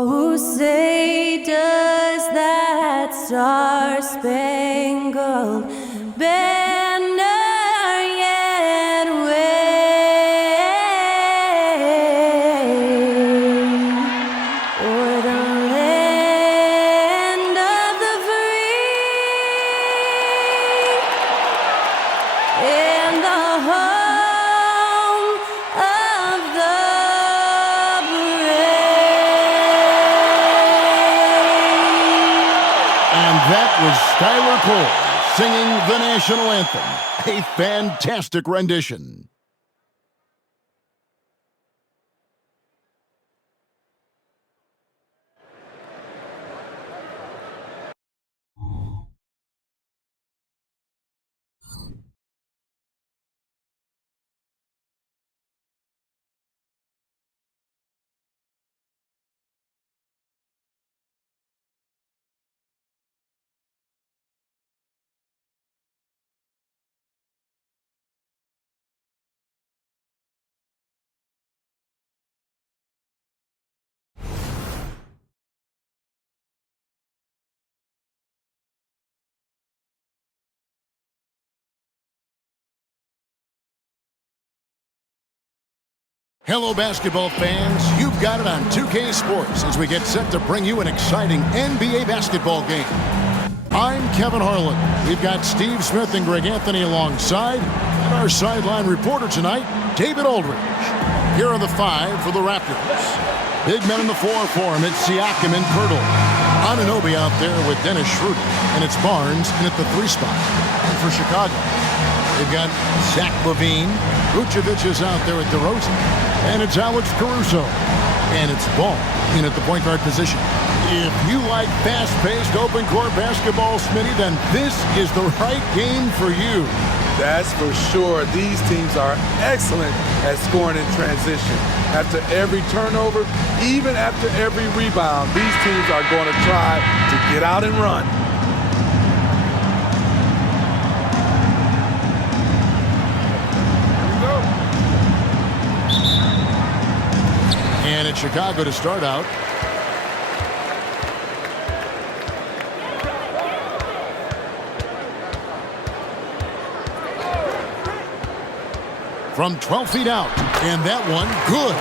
Oh, say does that star-spangled banner yet wave o'er the land of the free and the home of the That was Skylar Cole singing the national anthem. A fantastic rendition. Hello, basketball fans. You've got it on 2K Sports as we get set to bring you an exciting NBA basketball game. I'm Kevin Harlan. We've got Steve Smith and Greg Anthony alongside, and our sideline reporter tonight, David Aldridge. Here are the five for the Raptors. Big men in the four for him. It's Siakam and Pirtle. Anunoby out there with Dennis Schroeder, and it's Barnes in at the 3 spot. And for Chicago, they've got Zach LaVine. Vucevic is out there at DeRozan. And it's Alex Caruso. And it's Ball in at the point guard position. If you like fast-paced open-court basketball, Smitty, then this is the right game for you. That's for sure. These teams are excellent at scoring in transition. After every turnover, even after every rebound, these teams are going to try to get out and run. And it's Chicago to start out. From 12 feet out. And that one, good.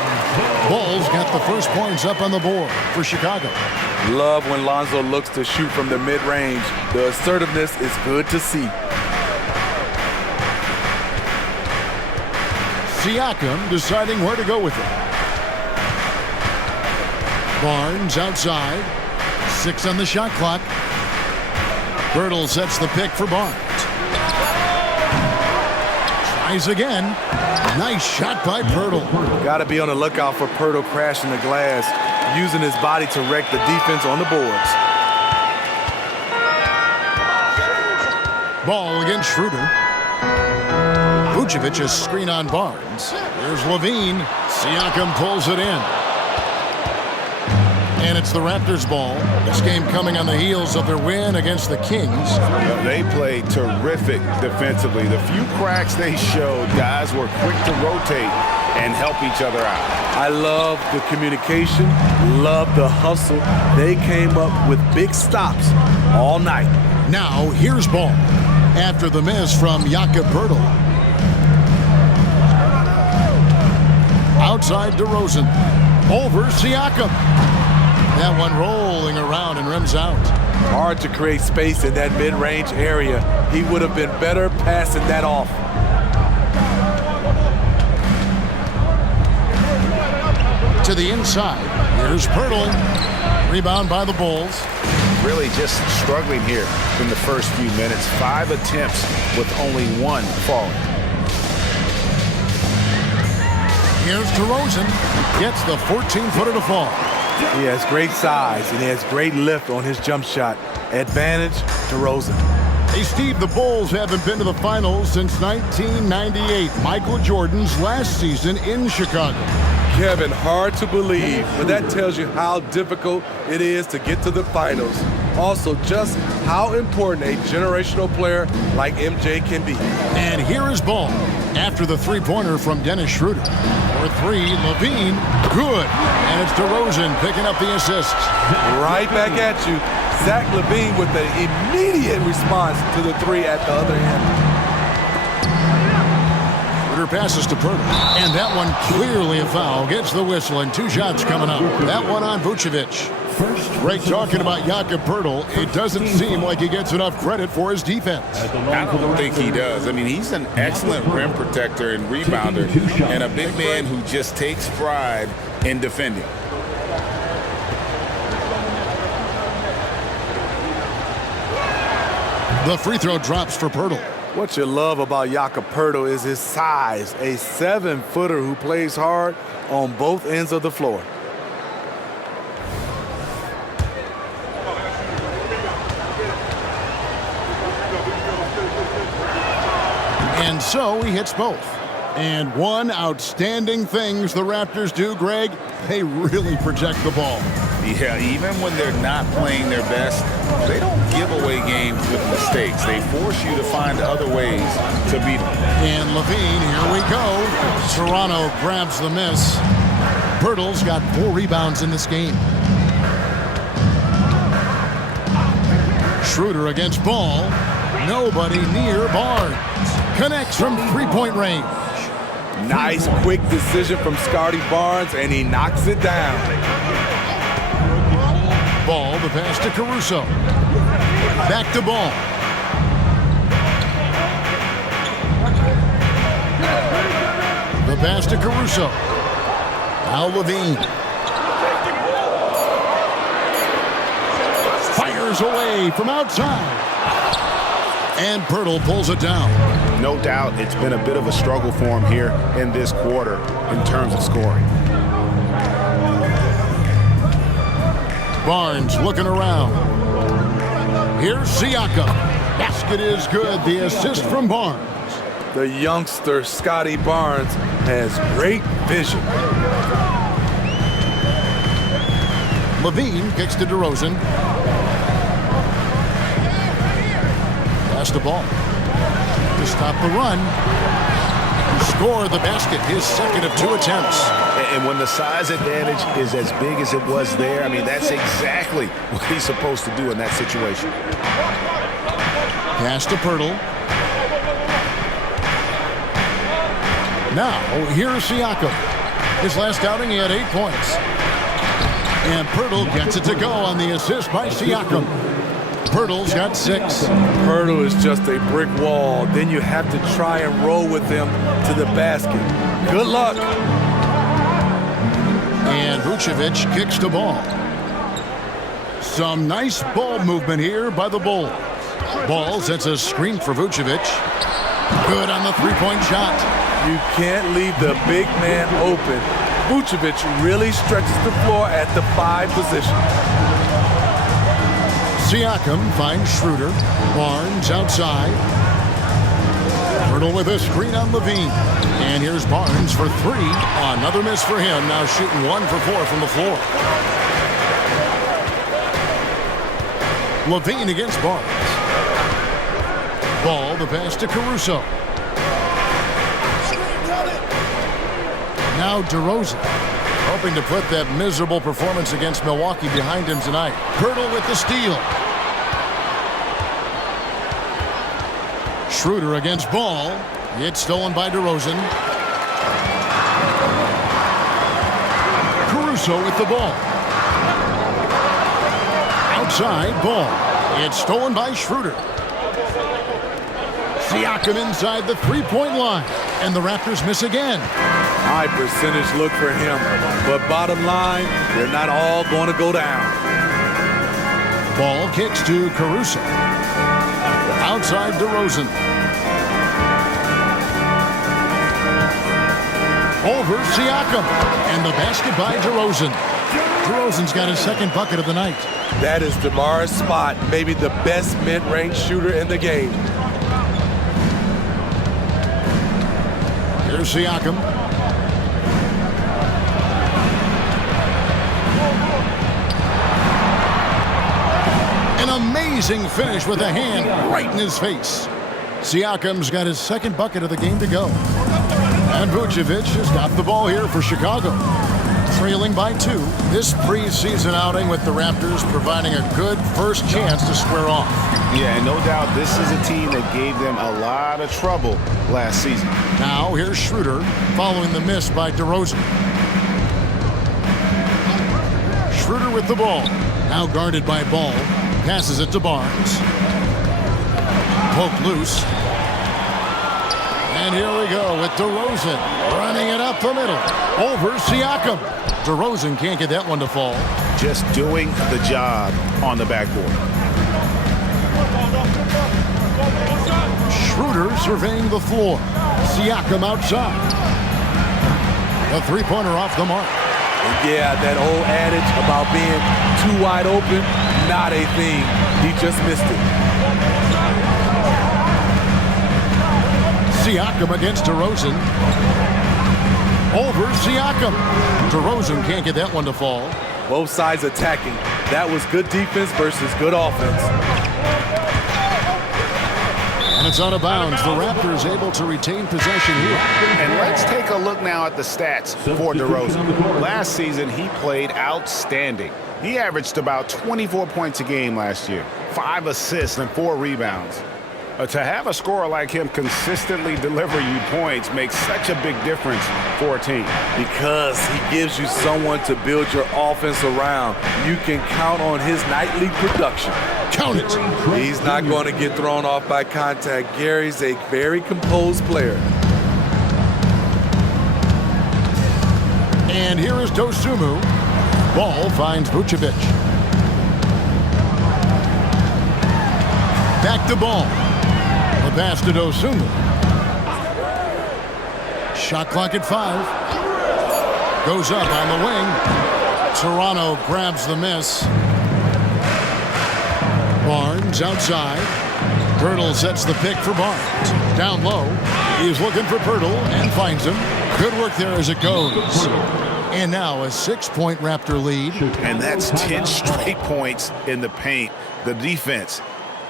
Ball's got the first points up on the board for Chicago. Love when Lonzo looks to shoot from the mid-range. The assertiveness is good to see. Siakam deciding where to go with it. Barnes outside. 6 on the shot clock. Pirtle sets the pick for Barnes. Tries again. Nice shot by Pirtle. Got to be on the lookout for Pirtle crashing the glass, using his body to wreck the defense on the boards. Ball against Schroeder. Vucevic, a screen on Barnes. Here's LaVine. Siakam pulls it in. And it's the Raptors' ball. This game coming on the heels of their win against the Kings. They played terrific defensively. The few cracks they showed, guys were quick to rotate and help each other out. I love the communication, love the hustle. They came up with big stops all night. Now, here's Ball. After the miss from Jakob Pirtle. Outside DeRozan. Over Siakam. That one rolling around and rims out. Hard to create space in that mid-range area. He would have been better passing that off. To the inside. Here's Pirtle. Rebound by the Bulls. Really just struggling here in the first few minutes. 5 attempts with only 1 falling. Here's DeRozan. Gets the 14-footer to fall. He has great size, and he has great lift on his jump shot. Advantage, DeRozan. Hey, Steve, the Bulls haven't been to the finals since 1998, Michael Jordan's last season in Chicago. Kevin, hard to believe, but that tells you how difficult it is to get to the finals. Also, just how important a generational player like MJ can be. And here is Ball after the three-pointer from Dennis Schroeder. For three. Levine, good. And it's DeRozan picking up the assist. Right back at you. Zach LaVine with the immediate response to the three at the other end. Schroeder passes to Pirtle. And that one clearly a foul. Gets the whistle and 2 shots coming up. That one on Vucevic. Greg talking about Jakob Pirtle. It doesn't seem like he gets enough credit for his defense. I don't think he does. I mean, he's an excellent rim protector and rebounder and a big man who just takes pride in defending. The free throw drops for Pirtle. What you love about Jakob Pirtle is his size, a 7-footer who plays hard on both ends of the floor. And so he hits both. And one outstanding things the Raptors do, Greg, they really protect the ball. Yeah, even when they're not playing their best, they don't give away games with mistakes. They force you to find other ways to beat them. And Levine, here we go. Toronto grabs the miss. Pirtle's got 4 rebounds in this game. Schroeder against Ball. Nobody near Barnes. Connects from 3-point range. Nice quick decision from Scotty Barnes, and he knocks it down. Ball, the pass to Caruso. Back to Ball. The pass to Caruso. Now Levine. Fires away from outside. And Pirtle pulls it down. No doubt it's been a bit of a struggle for him here in this quarter in terms of scoring. Barnes looking around. Here's Siakam. Basket is good. The assist from Barnes. The youngster, Scotty Barnes, has great vision. Levine kicks to DeRozan. Pass the ball. To stop the run. Score the basket. His second of 2 attempts. And when the size advantage is as big as it was there, I mean, that's exactly what he's supposed to do in that situation. Pass to Pirtle. Now, here's Siakam. His last outing, he had 8 points. And Pirtle gets it to go on the assist by Siakam. Pirtle's got 6. Pirtle is just a brick wall. Then you have to try and roll with him to the basket. Good luck. And Vucevic kicks the ball. Some nice ball movement here by the Bulls. Ball sets a screen for Vucevic. Good on the 3-point shot. You can't leave the big man open. Vucevic really stretches the floor at the 5 position. Siakam finds Schroeder. Barnes outside. Pirtle with a screen on Levine. And here's Barnes for 3. Another miss for him. Now shooting 1 for 4 from the floor. Levine against Barnes. Ball, the pass to Caruso. Now DeRozan, hoping to put that miserable performance against Milwaukee behind him tonight. Pirtle with the steal. Schroeder against Ball. It's stolen by DeRozan. Caruso with the ball. Outside, Ball. It's stolen by Schroeder. Siakam inside the 3-point line. And the Raptors miss again. High percentage look for him. But bottom line, they're not all going to go down. Ball kicks to Caruso. Outside DeRozan. Over Siakam. And the basket by DeRozan. DeRozan's got his 2nd bucket of the night. That is DeMar's spot, maybe the best mid-range shooter in the game. Here's Siakam. An amazing finish with a hand right in his face. Siakam's got his 2nd bucket of the game to go. And Vucevic has got the ball here for Chicago. Trailing by 2. This preseason outing with the Raptors providing a good first chance to square off. Yeah, and no doubt this is a team that gave them a lot of trouble last season. Now here's Schroeder following the miss by DeRozan. Schroeder with the ball. Now guarded by Ball. Passes it to Barnes. Poked loose. And here we go with DeRozan running it up the middle. Over Siakam. DeRozan can't get that one to fall. Just doing the job on the backboard. Schroeder surveying the floor. Siakam outside. A three-pointer off the mark. Yeah, that old adage about being too wide open, not a thing. He just missed it. Siakam against DeRozan. Over Siakam. DeRozan can't get that one to fall. Both sides attacking. That was good defense versus good offense. And it's out of bounds. The Raptors able to retain possession here. And let's take a look now at the stats for DeRozan. Last season, he played outstanding. He averaged about 24 points a game last year, 5 assists and 4 rebounds. To have a scorer like him consistently deliver you points makes such a big difference for a team. Because he gives you someone to build your offense around. You can count on his nightly production. Count it. He's not going to get thrown off by contact. Gary's a very composed player. And here is Dosunmu. Ball finds Vucevic. Back to Ball. The pass to Dosunmu. Shot clock at 5. Goes up on the wing. Toronto grabs the miss. Barnes outside. Pirtle sets the pick for Barnes. Down low. He's looking for Pirtle and finds him. Good work there as it goes. And now a 6-point Raptor lead. And that's 10 straight points in the paint. The defense,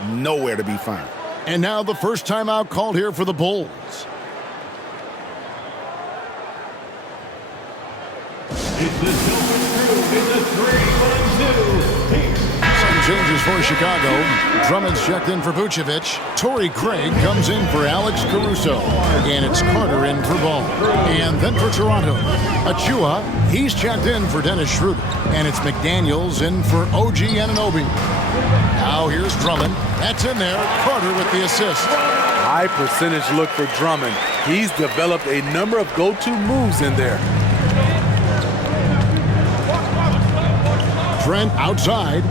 nowhere to be found. And now the first timeout called here for the Bulls. Some changes for Chicago. Drummond's checked in for Vucevic. Torrey Craig comes in for Alex Caruso. And it's Carter in for Ball. And then for Toronto, Achua, he's checked in for Dennis Schroeder. And it's McDaniels in for OG Anunoby. Now here's Drummond. That's in there. Carter with the assist. High percentage look for Drummond. He's developed a number of go-to moves in there. Trent outside.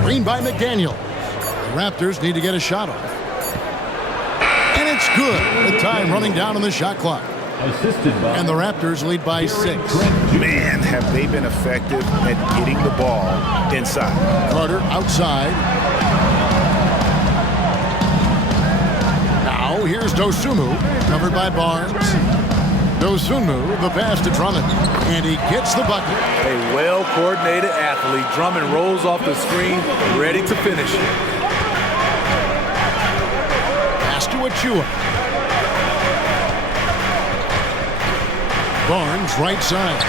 Screen by McDaniel. The Raptors need to get a shot off. And it's good. The time running down on the shot clock. And the Raptors lead by 6. Man, have they been effective at getting the ball inside. Carter outside. Now here's Dosunmu, covered by Barnes. Dosunmu, the pass to Drummond. And he gets the bucket. A well-coordinated athlete. Drummond rolls off the screen, ready to finish. Pass to Achua. Barnes, right side.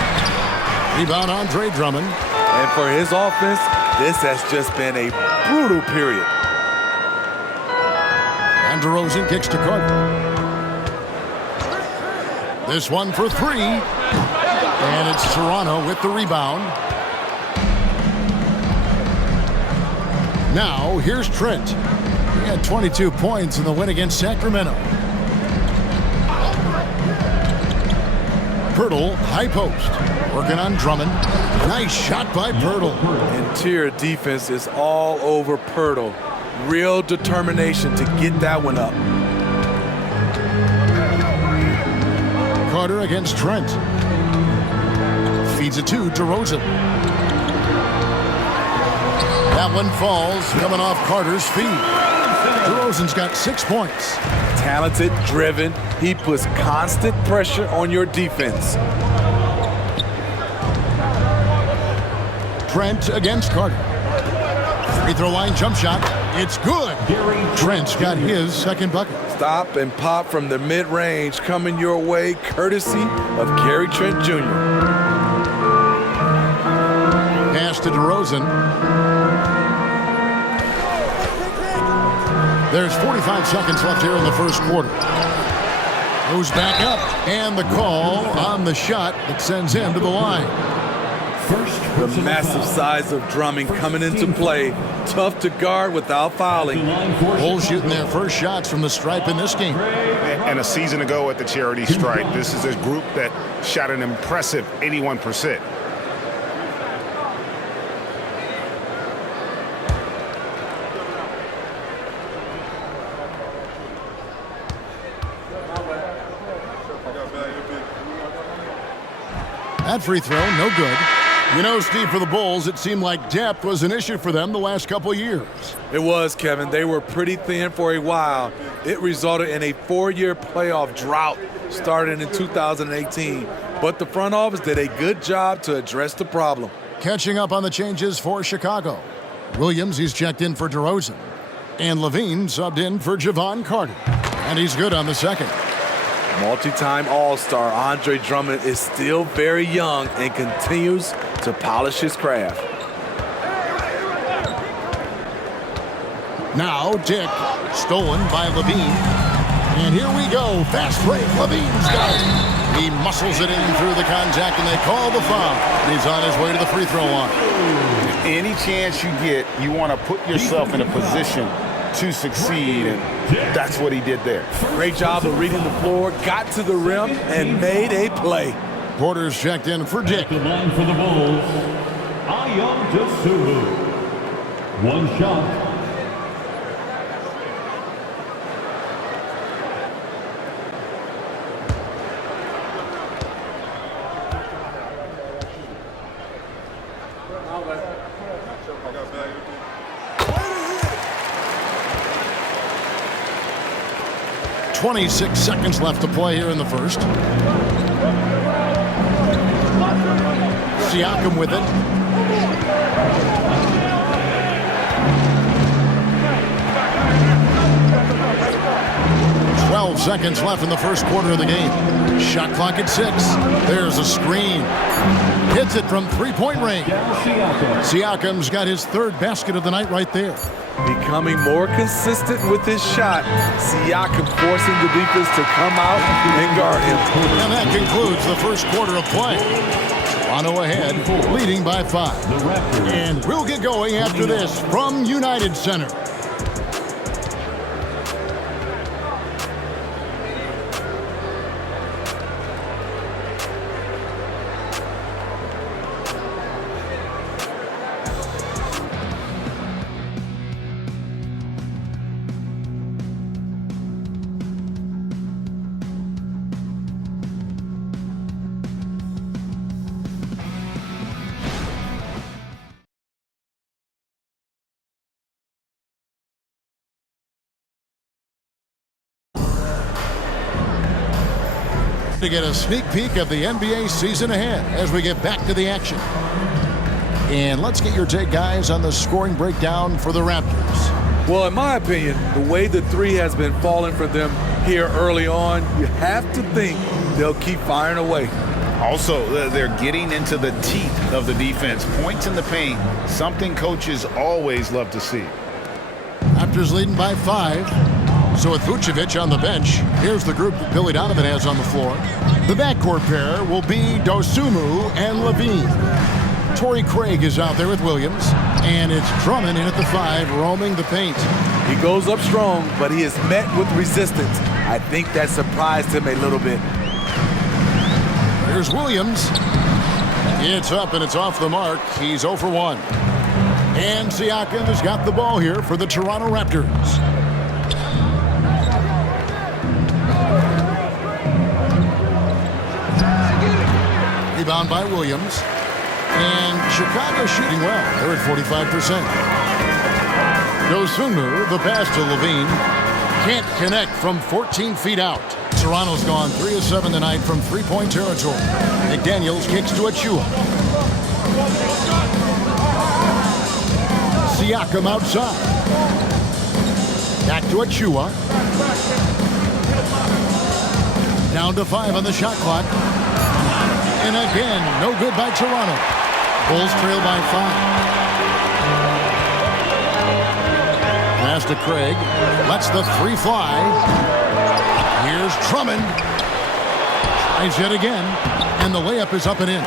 Rebound Andre Drummond. And for his offense, this has just been a brutal period. And DeRozan kicks to Carter. This one for 3. And it's Toronto with the rebound. Now, here's Trent. He had 22 points in the win against Sacramento. Pirtle, high post. Working on Drummond. Nice shot by Pirtle. Interior defense is all over Pirtle. Real determination to get that one up. Carter against Trent. Feeds it to DeRozan. That one falls, coming off Carter's feet. DeRozan's got 6 points. Talented, driven. He puts constant pressure on your defense. Trent against Carter. Free throw line jump shot. It's good. Trent's got his second bucket. Stop and pop from the mid-range coming your way, courtesy of Gary Trent Jr. Pass to DeRozan. There's 45 seconds left here in the first quarter. Goes back up, and the call on the shot that sends him to the line. The massive size of Drummond coming into play. Tough to guard without fouling. Bulls shooting their first shots from the stripe in this game. And a season ago at the charity stripe, this is a group that shot an impressive 81%. That free throw, no good. You know, Steve, for the Bulls, it seemed like depth was an issue for them the last couple years. It was, Kevin. They were pretty thin for a while. It resulted in a 4-year playoff drought starting in 2018. But the front office did a good job to address the problem. Catching up on the changes for Chicago. Williams, he's checked in for DeRozan. And Levine subbed in for Javon Carter. And he's good on the second. Multi-time All-Star Andre Drummond is still very young and continues to polish his craft. Now Dick, stolen by Levine. And here we go, fast break, Levine's got it. He muscles it in through the contact and they call the foul. He's on his way to the free throw line. Any chance you get, you want to put yourself in a position to succeed, and that's what he did there. Great job of reading the floor, got to the rim, and made a play. Porter's checked in for Dick. The line for the Bulls, Ayam Dosunmu. One shot. 26 seconds left to play here in the first. Siakam with it. Seconds left in the first quarter of the game. Shot clock at 6. There's a screen. Hits it from three-point range. Siakam's got his third basket of the night right there. Becoming more consistent with his shot. Siakam forcing the defense to come out and guard him. And that concludes the first quarter of play. Toronto ahead, leading by 5. And we'll get going after this from United Center. To get a sneak peek of the NBA season ahead as we get back to the action. And let's get your take, guys, on the scoring breakdown for the Raptors. Well, in my opinion, the way the three has been falling for them here early on, you have to think they'll keep firing away. Also, they're getting into the teeth of the defense. Points in the paint, something coaches always love to see. Raptors leading by 5. So with Vucevic on the bench, here's the group that Billy Donovan has on the floor. The backcourt pair will be Dosunmu and Levine. Torrey Craig is out there with Williams, and it's Drummond in at the 5, roaming the paint. He goes up strong, but he is met with resistance. I think that surprised him a little bit. Here's Williams. It's up and it's off the mark. He's 0 for 1. And Siakam has got the ball here for the Toronto Raptors. Rebound by Williams. And Chicago shooting well. They're at 45%. Dosunmu, the pass to Levine. Can't connect from 14 feet out. Toronto's gone 3 of 7 tonight from three-point territory. McDaniels kicks to Achua. Siakam outside. Back to Achua. Down to 5 on the shot clock. And again, no good by Toronto. Bulls trail by 5. Pass to Craig. Lets the 3 fly. Here's Drummond. Tries yet again. And the layup is up and in.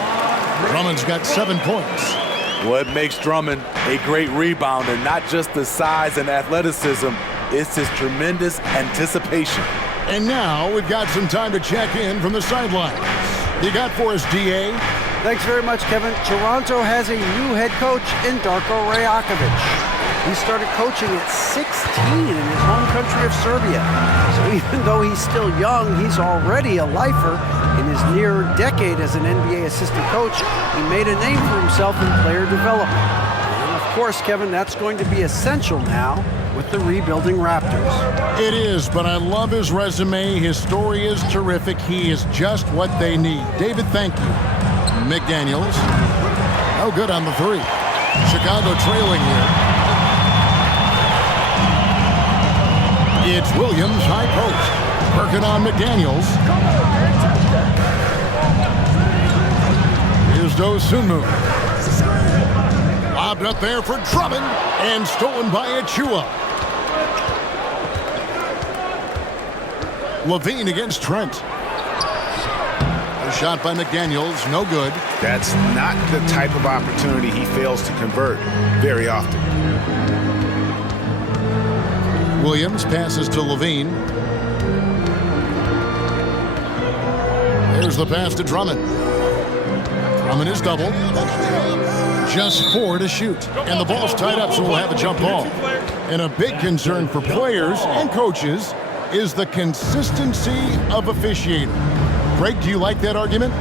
Drummond's got 7 points. What makes Drummond a great rebounder, not just the size and athleticism, it's his tremendous anticipation. And now we've got some time to check in from the sideline. You got for us, DA? Thanks very much, Kevin. Toronto has a new head coach in Darko Rajakovic. He started coaching at 16 in his home country of Serbia. So even though he's still young, he's already a lifer. In his near decade as an NBA assistant coach, he made a name for himself in player development. And of course, Kevin, that's going to be essential now with the rebuilding Raptors. It is, but I love his resume. His story is terrific. He is just what they need. David, thank you. McDaniels. No good on the 3. Chicago trailing here. It's Williams, high post. Working on McDaniels. Here's Dosunmu. Lobbed up there for Drummond and stolen by Achua. Levine against Trent. A shot by McDaniels, no good. That's not the type of opportunity he fails to convert very often. Williams passes to Levine. There's the pass to Drummond. Drummond is double. Just 4 to shoot. And the ball's tied up, so we'll have a jump ball. And a big concern for players and coaches is the consistency of officiating. Greg, do you like that argument?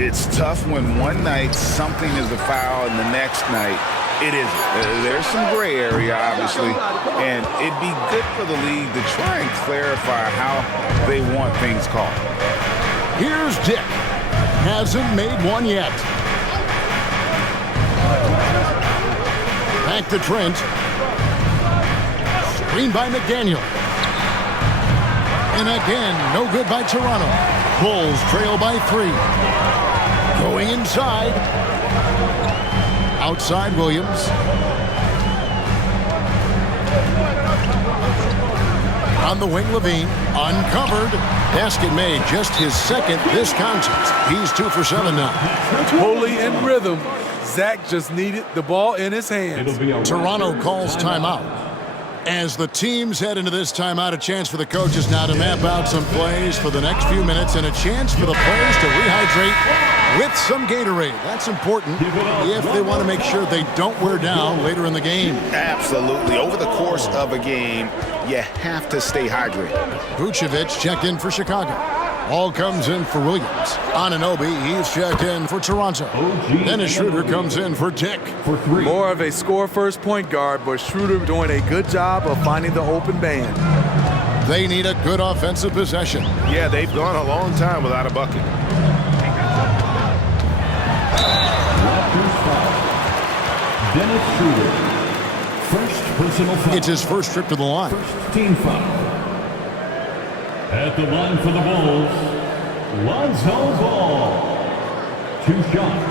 It's tough when one night something is a foul and the next night it isn't. There's some gray area, obviously, and it'd be good for the league to try and clarify how they want things called. Here's Dick. Hasn't made one yet. Back to Trent. Screen by McDaniel. And again, no good by Toronto. Bulls trail by 3. Going inside. Outside Williams. On the wing, Levine. Uncovered. Basket made. Just his second this contest. He's 2 for 7 now. Totally in rhythm. Zach just needed the ball in his hands. Toronto calls timeout. As the teams head into this timeout, a chance for the coaches now to map out some plays for the next few minutes and a chance for the players to rehydrate with some Gatorade. That's important if they want to make sure they don't wear down later in the game. Absolutely. Over the course of a game, you have to stay hydrated. Vucevic checked in for Chicago. Ball comes in for Williams. Anunoby, he's checked in for Toronto. Dennis Schroeder comes in for Dick. For 3. More of a score-first point guard, but Schroeder doing a good job of finding the open man. They need a good offensive possession. Yeah, they've gone a long time without a bucket. Raptors foul. Dennis Schroeder. First personal foul. It's his first trip to the line. First team foul. At the line for the Bulls, Lonzo Ball. 2 shots.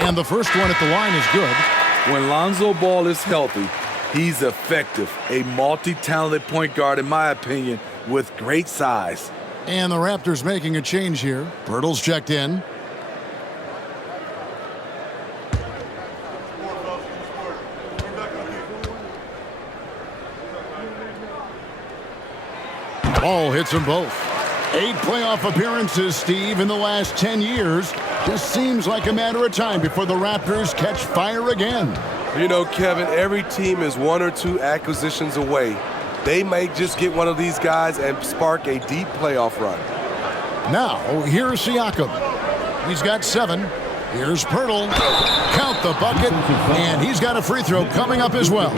And the first one at the line is good. When Lonzo Ball is healthy, he's effective. A multi-talented point guard, in my opinion, with great size. And the Raptors making a change here. Bertles checked in. Ball hits them both. 8 playoff appearances, Steve, in the last 10 years. Just seems like a matter of time before the Raptors catch fire again. You know, Kevin, every team is 1 or 2 acquisitions away. They may just get one of these guys and spark a deep playoff run. Now, here's Siakam. He's got 7. Here's Pirtle. Count the bucket, and he's got a free throw coming up as well.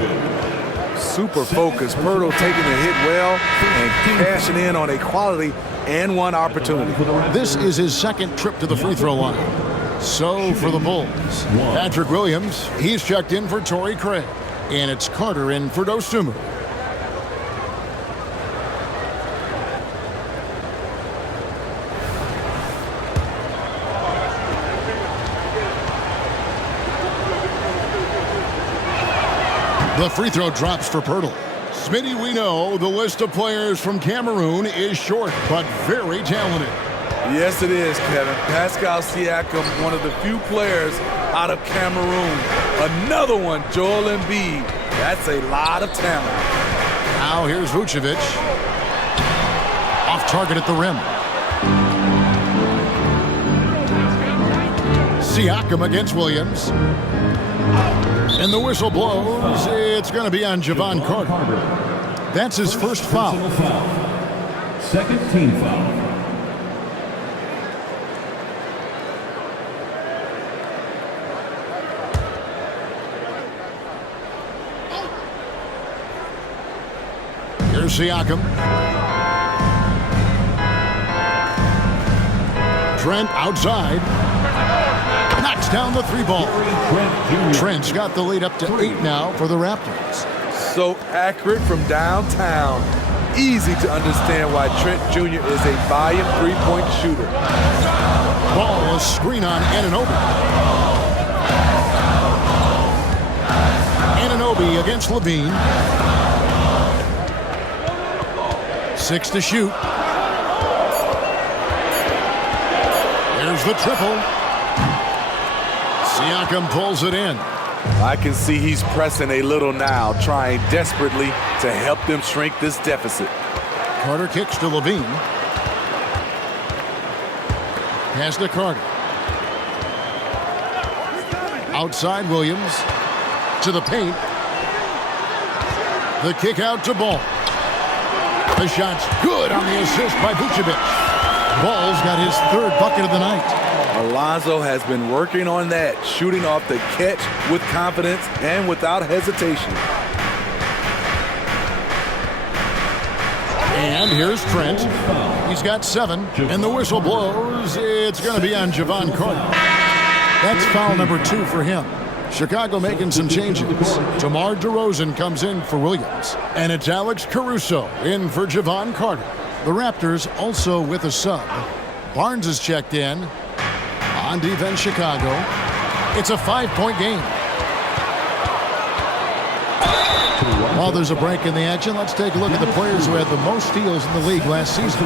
Super focused. Pirtle taking the hit well and cashing in on a quality and one opportunity. This is his second trip to the free throw line. So for the Bulls, Patrick Williams, he's checked in for Torrey Craig. And it's Carter in for Dosunmu. The free throw drops for Pirtle. Smitty, we know the list of players from Cameroon is short, but very talented. Yes, it is, Kevin. Pascal Siakam, one of the few players out of Cameroon. Another one, Joel Embiid. That's a lot of talent. Now here's Vucevic. Off target at the rim. Siakam against Williams. And the whistle blows. It's going to be on Javon Carter. That's his first foul. Second team foul. Here's Siakam. Trent outside. Knocks down the three ball. Trent's got the lead up to 8 now for the Raptors. So accurate from downtown. Easy to understand why Trent Jr. is a volume three-point shooter. Ball, a screen on Anunoby. Anunoby against Levine. 6 to shoot. There's the triple. Siakam pulls it in. I can see he's pressing a little now, trying desperately to help them shrink this deficit. Carter kicks to Levine. Pass to Carter. Outside Williams. To the paint. The kick out to Ball. The shot's good on the assist by Vucevic. Ball's got his third bucket of the night. Alonzo has been working on that, shooting off the catch with confidence and without hesitation. And here's Trent. He's got 7, and the whistle blows. It's going to be on Javon Carter. That's foul number 2 for him. Chicago making some changes. DeMar DeRozan comes in for Williams. And it's Alex Caruso in for Javon Carter. The Raptors also with a sub. Barnes is checked in. On defense, Chicago. It's a 5-point game. While there's a break in the action, let's take a look at the players who had the most steals in the league last season.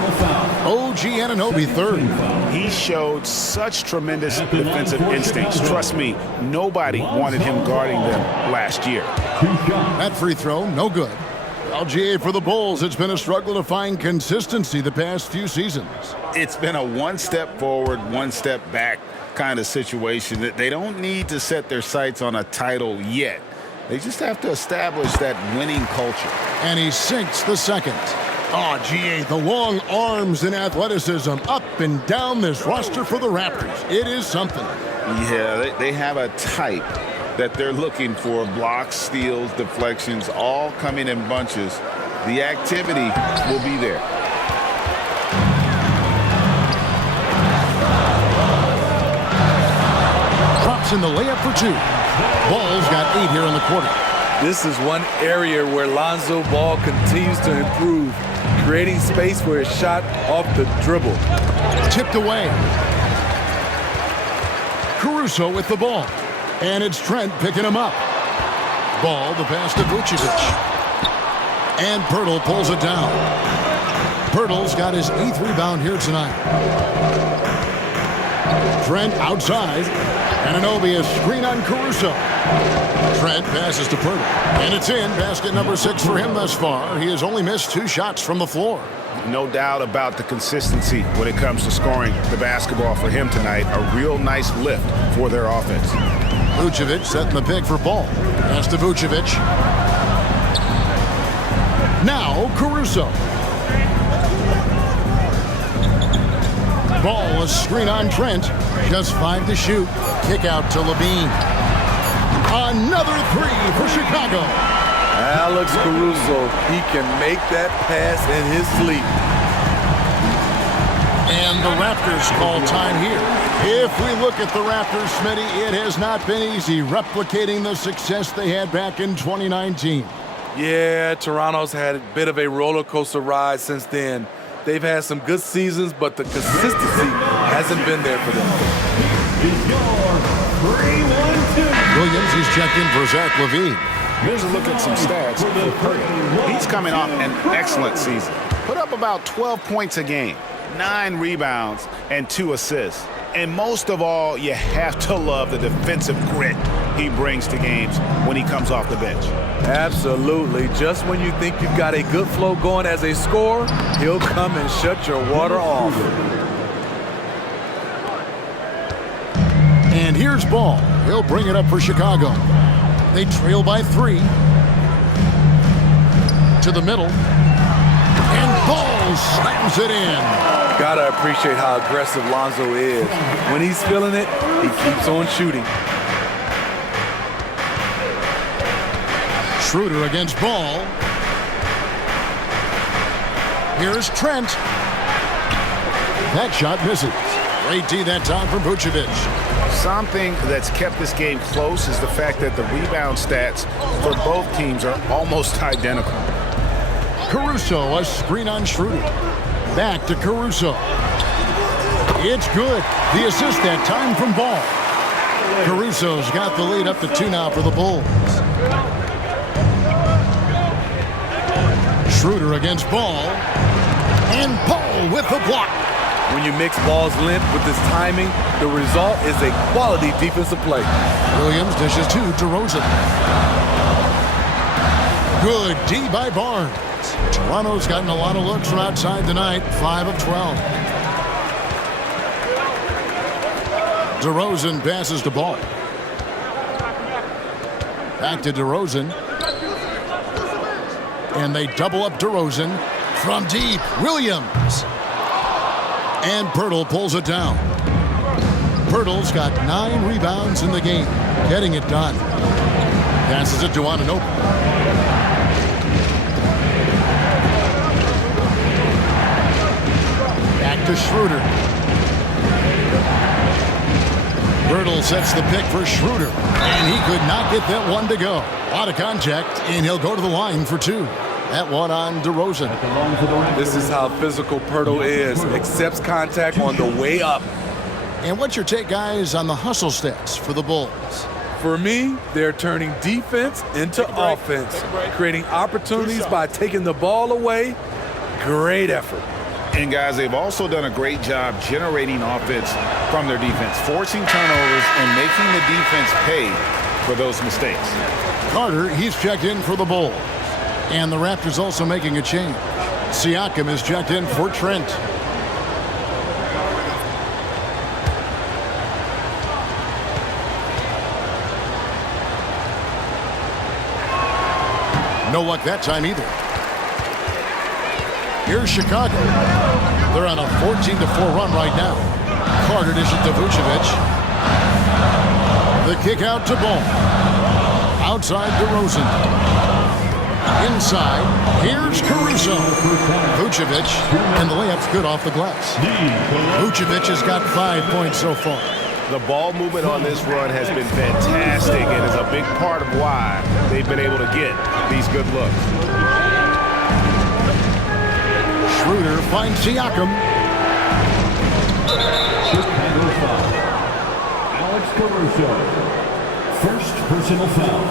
OG Anunoby, 3rd. He showed such tremendous defensive instincts. Trust me, nobody wanted him guarding them last year. That free throw, no good. LGA for the Bulls, it's been a struggle to find consistency the past few seasons. It's been a one step forward, one step back kind of situation. That they don't need to set their sights on a title yet. They just have to establish that winning culture. And he sinks the second. Oh, GA, the long arms and athleticism up and down this roster for the Raptors. It is something. Yeah, they have a type that they're looking for. Blocks, steals, deflections, all coming in bunches. The activity will be there. Drops in the layup for 2. Ball's got 8 here in the quarter. This is one area where Lonzo Ball continues to improve, creating space for his shot off the dribble. Tipped away. Caruso with the ball. And it's Trent picking him up. Ball, the pass to Vucevic. And Pirtle pulls it down. Pirtle's got his 8th rebound here tonight. Trent outside. Anunoby, a screen on Caruso. Trent passes to Pirtle. And it's in. Basket number 6 for him thus far. He has only missed 2 shots from the floor. No doubt about the consistency when it comes to scoring the basketball for him tonight. A real nice lift for their offense. Vucevic setting the pick for Ball. Pass to Vucevic. Now Caruso. Ball, a screen on Trent. Just 5 to shoot. Kick out to Levine. Another 3 for Chicago. Alex Caruso, he can make that pass in his sleep. And the Raptors call time here. If we look at the Raptors, Smitty, it has not been easy replicating the success they had back in 2019. Yeah, Toronto's had a bit of a roller coaster ride since then. They've had some good seasons, but the consistency hasn't been there for them. Williams, he's checked in for Zach LaVine. Here's a look at some stats for Purdy. He's coming off an excellent season. Put up about 12 points a game, 9 rebounds, and 2 assists. And most of all, you have to love the defensive grit he brings to games when he comes off the bench. Absolutely. Just when you think you've got a good flow going as a scorer, he'll come and shut your water off. And here's Ball. He'll bring it up for Chicago. They trail by 3. To the middle. And Ball slams it in. Gotta appreciate how aggressive Lonzo is. When he's feeling it, he keeps on shooting. Schroeder against Ball. Here's Trent. That shot misses. Great D that time from Vucevic. Something that's kept this game close is the fact that the rebound stats for both teams are almost identical. Caruso, a screen on Schroeder. Back to Caruso. It's good. The assist that time from Ball. Caruso's got the lead up to 2 now for the Bulls. Schroeder against Ball. And Ball with the block. When you mix Ball's length with his timing, the result is a quality defensive play. Williams dishes to DeRozan. Good D by Barnes. Toronto's gotten a lot of looks from outside tonight, 5 of 12. DeRozan passes the ball. Back to DeRozan. And they double up DeRozan from deep. Williams. And Pirtle pulls it down. Pirtle's got 9 rebounds in the game, getting it done. Passes it to Anunoby. To Schroeder. Pirtle sets the pick for Schroeder, and he could not get that one to go. A lot of contact, and he'll go to the line for 2. That one on DeRozan. This is how physical Pirtle is. Accepts contact on the way up. And what's your take, guys, on the hustle stats for the Bulls? For me, they're turning defense into offense, creating opportunities by taking the ball away. Great effort. And guys, they've also done a great job generating offense from their defense, forcing turnovers and making the defense pay for those mistakes. Carter, he's checked in for the Bulls. And the Raptors also making a change. Siakam is checked in for Trent. No luck that time either. Here's Chicago. They're on a 14-4 run right now. Carter dishes to Vucevic. The kick out to Ball. Outside DeRozan. Inside, here's Caruso. Vucevic, and the layup's good off the glass. Vucevic has got 5 points so far. The ball movement on this run has been fantastic and is a big part of why they've been able to get these good looks. Schroeder finds Siakam. Chicago foul. Alex Caruso. First personal foul.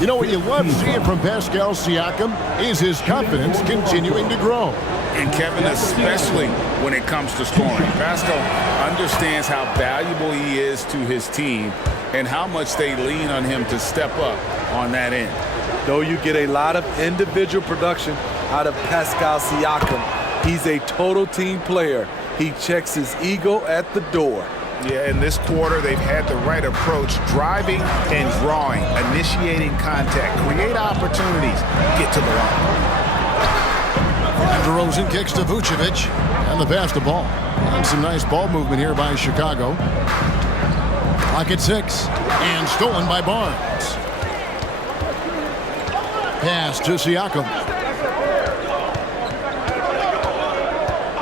You know what you love seeing from Pascal Siakam is his confidence continuing to grow. And Kevin, especially when it comes to scoring. Pascal understands how valuable he is to his team and how much they lean on him to step up on that end. Though you get a lot of individual production out of Pascal Siakam, he's a total team player. He checks his ego at the door. Yeah, in this quarter, they've had the right approach, driving and drawing, initiating contact, create opportunities, get to the line. And DeRozan kicks to Vucevic, and the pass to Ball. And some nice ball movement here by Chicago. Clock at 6. And stolen by Barnes. Pass to Siakam.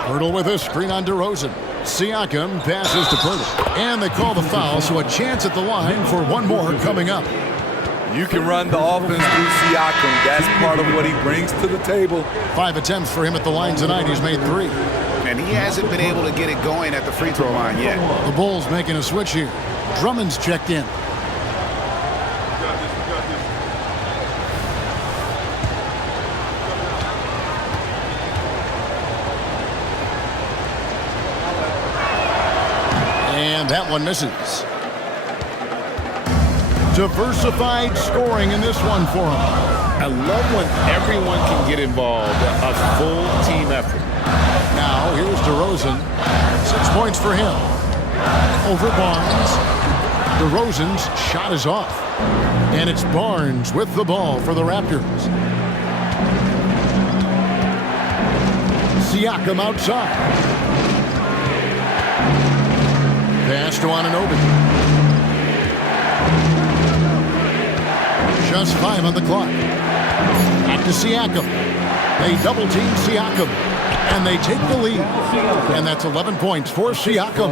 Pirtle with a screen on DeRozan. Siakam passes to Pirtle. And they call the foul, so a chance at the line for one more coming up. You can run the offense through Siakam. That's part of what he brings to the table. 5 attempts for him at the line tonight. He's made 3. And he hasn't been able to get it going at the free throw line yet. The Bulls making a switch here. Drummond's checked in. And that one misses. Diversified scoring in this one for him. I love when everyone can get involved, a full team effort. Now here's DeRozan. 6 points for him. Over Barnes. DeRozan's shot is off. And it's Barnes with the ball for the Raptors. Siakam outside. Pass to Anunoby. Just 5 on the clock. Back to Siakam. They double-team Siakam. And they take the lead. And that's 11 points for Siakam.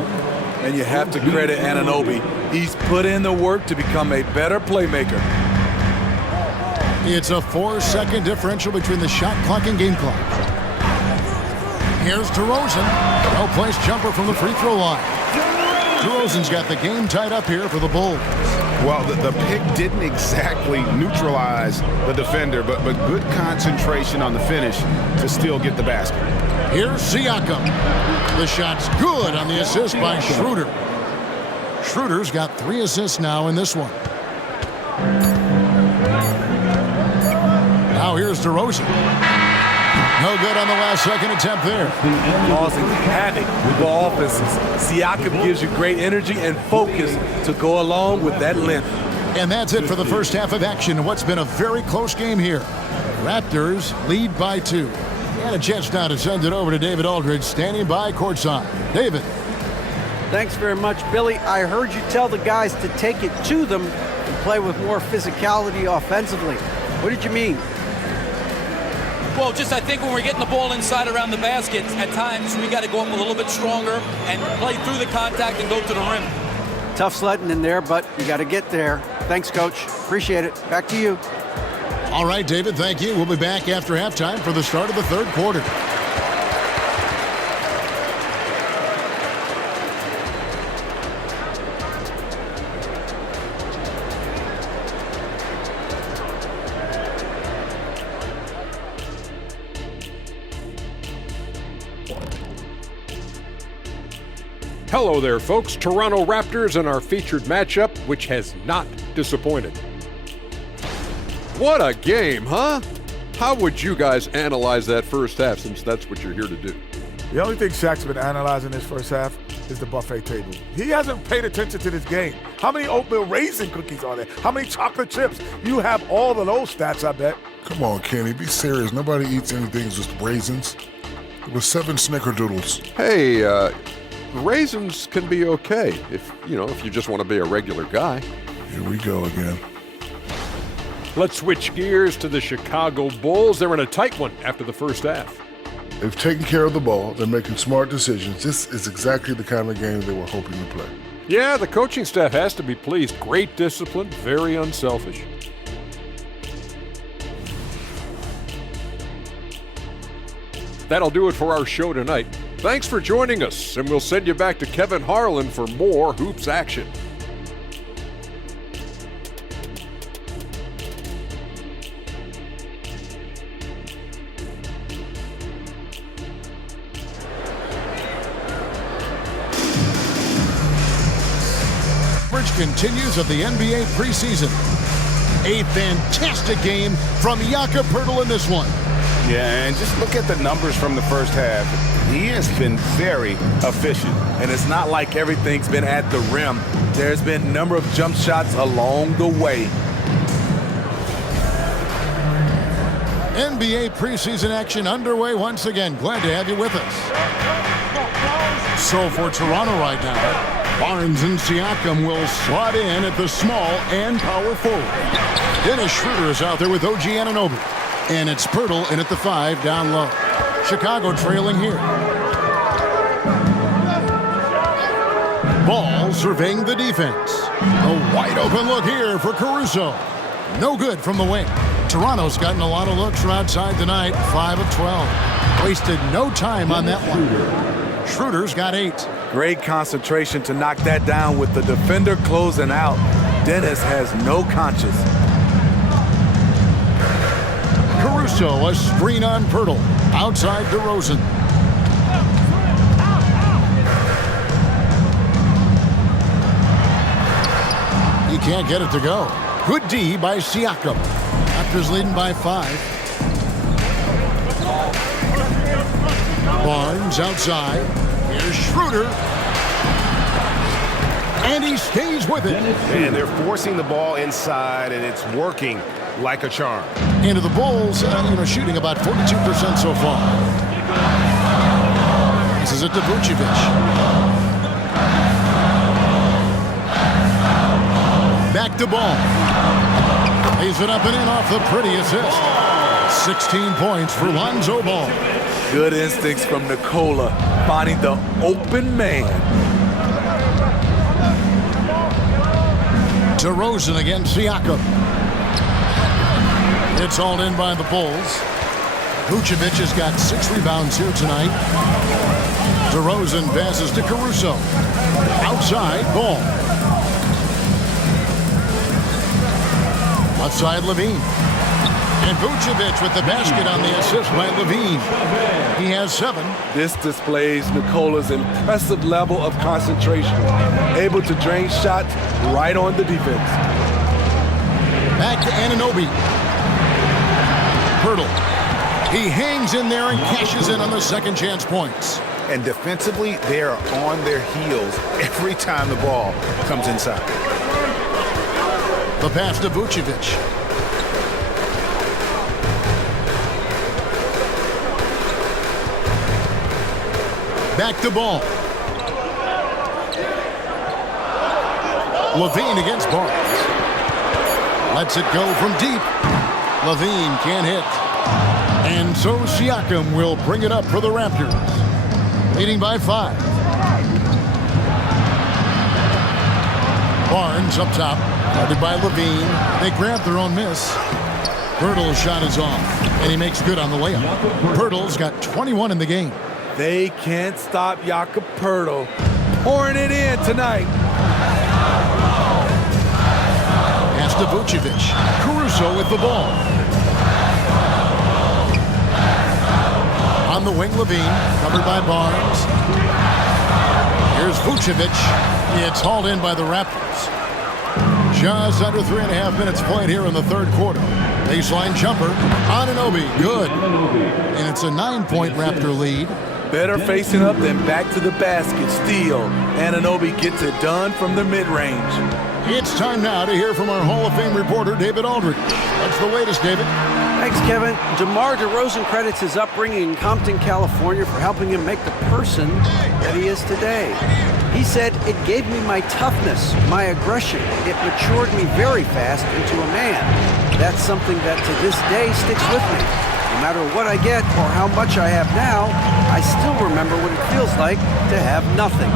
And you have to credit Anunoby. He's put in the work to become a better playmaker. It's a 4-second differential between the shot clock and game clock. Here's DeRozan. Well-placed jumper from the free throw line. DeRozan's got the game tied up here for the Bulls. Well, the pick didn't exactly neutralize the defender, but good concentration on the finish to still get the basket. Here's Siakam. The shot's good on the assist by Schroeder. Schroeder's got 3 assists now in this one. Now here's DeRozan. No good on the last second attempt there. Causing havoc with the offenses. Siakam gives you great energy and focus to go along with that length. And that's it for the first half of action in what's been a very close game here. Raptors lead by 2. And a chance now to send it over to David Aldridge, standing by courtside. David. Thanks very much, Billy. I heard you tell the guys to take it to them and play with more physicality offensively. What did you mean? Well, just I think when we're getting the ball inside around the basket, at times we got to go up a little bit stronger and play through the contact and go to the rim. Tough sledding in there, but you got to get there. Thanks, Coach. Appreciate it. Back to you. All right, David, thank you. We'll be back after halftime for the start of the third quarter. Hello there, folks. Toronto Raptors and our featured matchup, which has not disappointed. What a game, huh? How would you guys analyze that first half, since that's what you're here to do? The only thing Shaq's been analyzing this first half is the buffet table. He hasn't paid attention to this game. How many oatmeal raisin cookies are there? How many chocolate chips? You have all of those stats, I bet. Come on, Kenny, be serious. Nobody eats anything just raisins. It was 7 snickerdoodles. Hey, raisins can be okay if you just want to be a regular guy. Here we go again. Let's switch gears to the Chicago Bulls. They're in a tight one after the first half. They've taken care of the ball. They're making smart decisions. This is exactly the kind of game they were hoping to play. Yeah, the coaching staff has to be pleased. Great discipline, very unselfish. That'll do it for our show tonight. Thanks for joining us, and we'll send you back to Kevin Harlan for more Hoops action. Continues of the NBA preseason. A fantastic game from Jakob Poeltl in this one. Yeah, and just look at the numbers from the first half. He has been very efficient. And it's not like everything's been at the rim. There's been a number of jump shots along the way. NBA preseason action underway once again. Glad to have you with us. So for Toronto right now, Barnes and Siakam will slot in at the small and power forward. Dennis Schroeder is out there with OG Anunoby. And it's Pirtle in at the 5 down low. Chicago trailing here. Ball surveying the defense. A wide open look here for Caruso. No good from the wing. Toronto's gotten a lot of looks from outside tonight. 5 of 12. Wasted no time on that one. Schroeder's got 8. Great concentration to knock that down with the defender closing out. Dennis has no conscience. Caruso, a screen on Pirtle. Outside DeRozan. He can't get it to go. Good D by Siakam. Raptors leading by 5. Barnes outside. Here's Schroeder. And he stays with it. And they're forcing the ball inside, and it's working like a charm. Into the Bulls, shooting about 42% so far. This is it to Vucevic. Back to Ball. Lays it up and in off the pretty assist. 16 points for Lonzo Ball. Good instincts from Nikola, finding the open man. DeRozan against Siakam. It's hauled in by the Bulls. Vucevic has got 6 rebounds here tonight. DeRozan passes to Caruso. Outside, Ball. Outside, Levine. And Vucevic with the basket on the assist by Levine. He has 7. This displays Nikola's impressive level of concentration, able to drain shots right on the defense. Back to Anunoby. Pirtle. He hangs in there and cashes in on the second chance points. And defensively, they are on their heels every time the ball comes inside. The pass to Vucevic. Back to Ball. Levine against Barnes. Lets it go from deep. Levine can't hit. And so Siakam will bring it up for the Raptors. Leading by 5. Barnes up top. Guarded by Levine. They grab their own miss. Pirtle's shot is off. And he makes good on the layup. Pirtle's got 21 in the game. They can't stop Jakob Pirtle pouring it in tonight. Pass to Vucevic. Caruso with the ball. On the wing, Levine, covered by Barnes. Here's Vucevic. It's hauled in by the Raptors. Just under 3.5 minutes played here in the third quarter. Baseline jumper. Anunoby, good. And it's a 9-point Raptor lead. Better facing up than back to the basket. Steal. Anunoby gets it done from the mid-range. It's time now to hear from our Hall of Fame reporter, David Aldridge. What's the latest, David? Thanks, Kevin. DeMar DeRozan credits his upbringing in Compton, California for helping him make the person that he is today. He said, "It gave me my toughness, my aggression. It matured me very fast into a man. That's something that to this day sticks with me. No matter what I get or how much I have now, I still remember what it feels like to have nothing."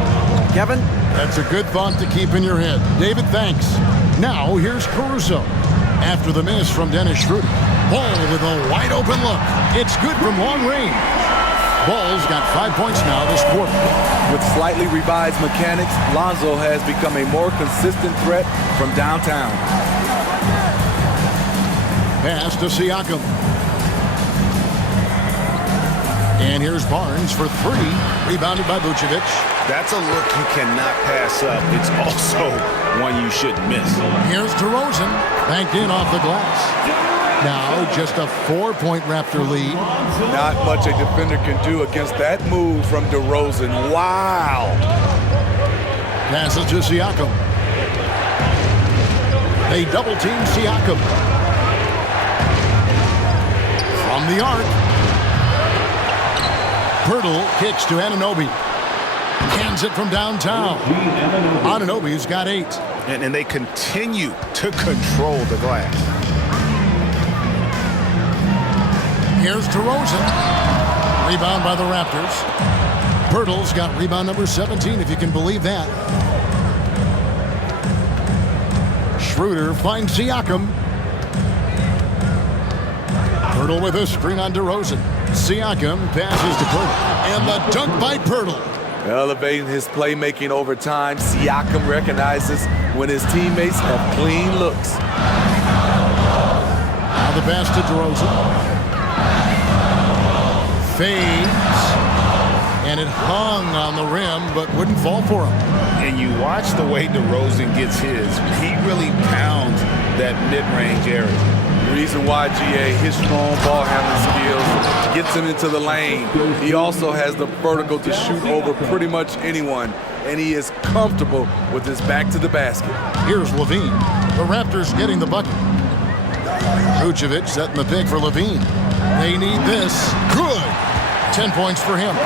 Kevin? That's a good thought to keep in your head. David, thanks. Now, here's Caruso. After the miss from Dennis Schroeder. Ball with a wide open look. It's good from long range. Ball's got 5 points now this quarter. With slightly revised mechanics, Lonzo has become a more consistent threat from downtown. Pass to Siakam. And here's Barnes for 3, rebounded by Vucevic. That's a look you cannot pass up. It's also one you shouldn't miss. Here's DeRozan, banked in off the glass. Now just a 4-point Raptor lead. Not much a defender can do against that move from DeRozan. Wow! Passes to Siakam. They double-team Siakam. From the arc. Pirtle kicks to Anunoby. Sends it from downtown. Anunoby's got 8. And they continue to control the glass. Here's DeRozan. Rebound by the Raptors. Pirtle's got rebound number 17, if you can believe that. Schroeder finds Siakam. Pirtle with a screen on DeRozan. Siakam passes to Pirtle. And the dunk by Pirtle. Elevating his playmaking over time, Siakam recognizes when his teammates have clean looks. Now the pass to DeRozan. Fades. And it hung on the rim, but wouldn't fall for him. And you watch the way DeRozan gets his. He really pounds that mid-range area. The reason why, GA, his strong ball handling skills gets him into the lane. He also has the vertical to shoot over pretty much anyone, and he is comfortable with his back to the basket. Here's Levine. The Raptors getting the bucket. Vucevic setting the pick for Levine. They need this. Good. 10 points for him.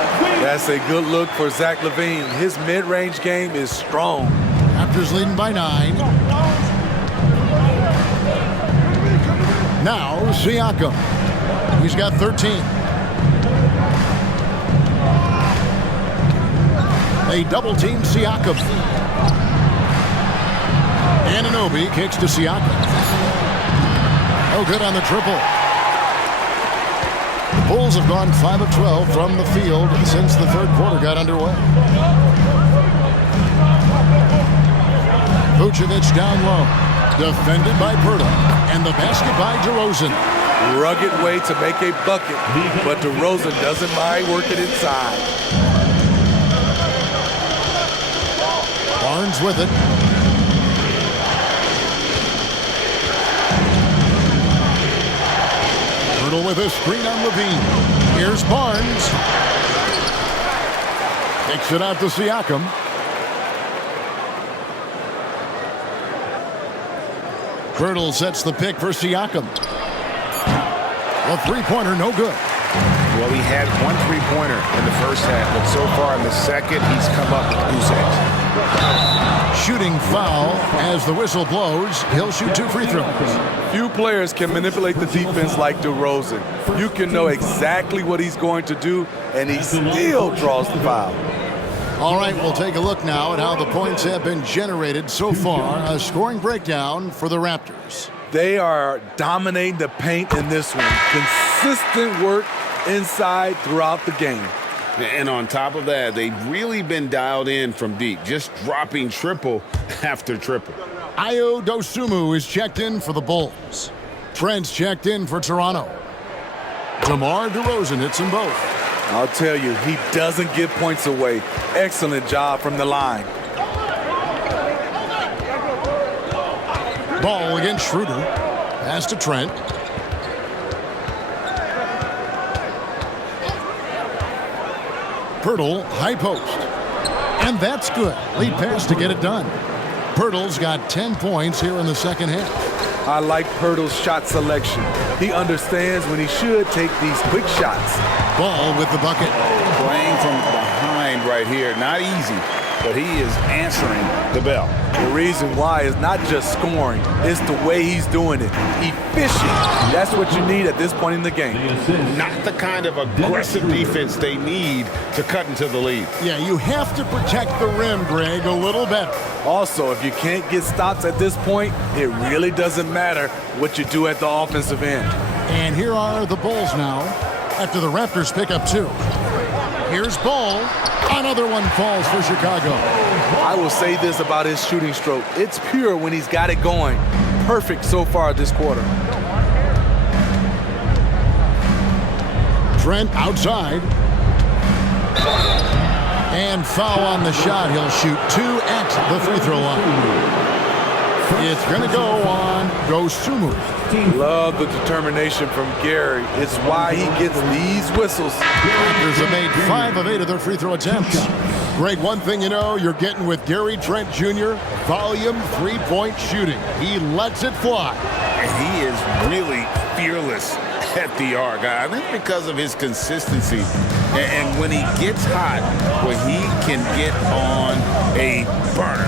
That's a good look for Zach LaVine. His mid-range game is strong. Raptors leading by 9. Now Siakam. He's got 13. They double team Siakam. Anunoby kicks to Siakam. Oh, good on the triple. The Bulls have gone 5 of 12 from the field since the third quarter got underway. Vucevic down low. Defended by Pirtle. And the basket by DeRozan. Rugged way to make a bucket, but DeRozan doesn't mind working inside. Barnes with it. Pirtle with a screen on Levine. Here's Barnes. Takes it out to Siakam. Pirtle sets the pick for Siakam. A three-pointer, no good. Well, he had one three-pointer in the first half, but so far in the second, he's come up with goose eggs. Shooting foul as the whistle blows. He'll shoot 2 free throws. Few players can manipulate the defense like DeRozan. You can know exactly what he's going to do, and he still draws the foul. All right, we'll take a look now at how the points have been generated so far. A scoring breakdown for the Raptors. They are dominating the paint in this one. Consistent work inside throughout the game. And on top of that, they've really been dialed in from deep, just dropping triple after triple. Ayo Dosunmu is checked in for the Bulls. Trent's checked in for Toronto. DeMar DeRozan hits them both. I'll tell you, he doesn't give points away. Excellent job from the line. Ball against Schroeder. Pass to Trent. Pirtle, high post. And that's good. Lead pass to get it done. Pirtle's got 10 points here in the second half. I like Pirtle's shot selection. He understands when he should take these quick shots. Ball with the bucket. Playing from behind right here. Not easy, but he is answering the bell. The reason why is not just scoring, it's the way he's doing it. Efficient. That's what you need at this point in the game. Not the kind of aggressive defense they need to cut into the lead. Yeah, you have to protect the rim, Greg, a little better. Also, if you can't get stops at this point, it really doesn't matter what you do at the offensive end. And here are the Bulls now after the Raptors pick up 2. Here's Ball. Another one falls for Chicago. I will say this about his shooting stroke. It's pure when he's got it going. Perfect so far this quarter. Trent outside. And foul on the shot. He'll shoot 2 at the free throw line. It's going to go on Dosunmu. Love the determination from Gary. It's why he gets these whistles. Raptors have made 5 of 8 of their free throw attempts. Greg, one thing you know, you're getting with Gary Trent Jr., volume three-point shooting. He lets it fly. And he is really fearless at the arc. I think because of his consistency. And when he gets hot, when he can get on a burner.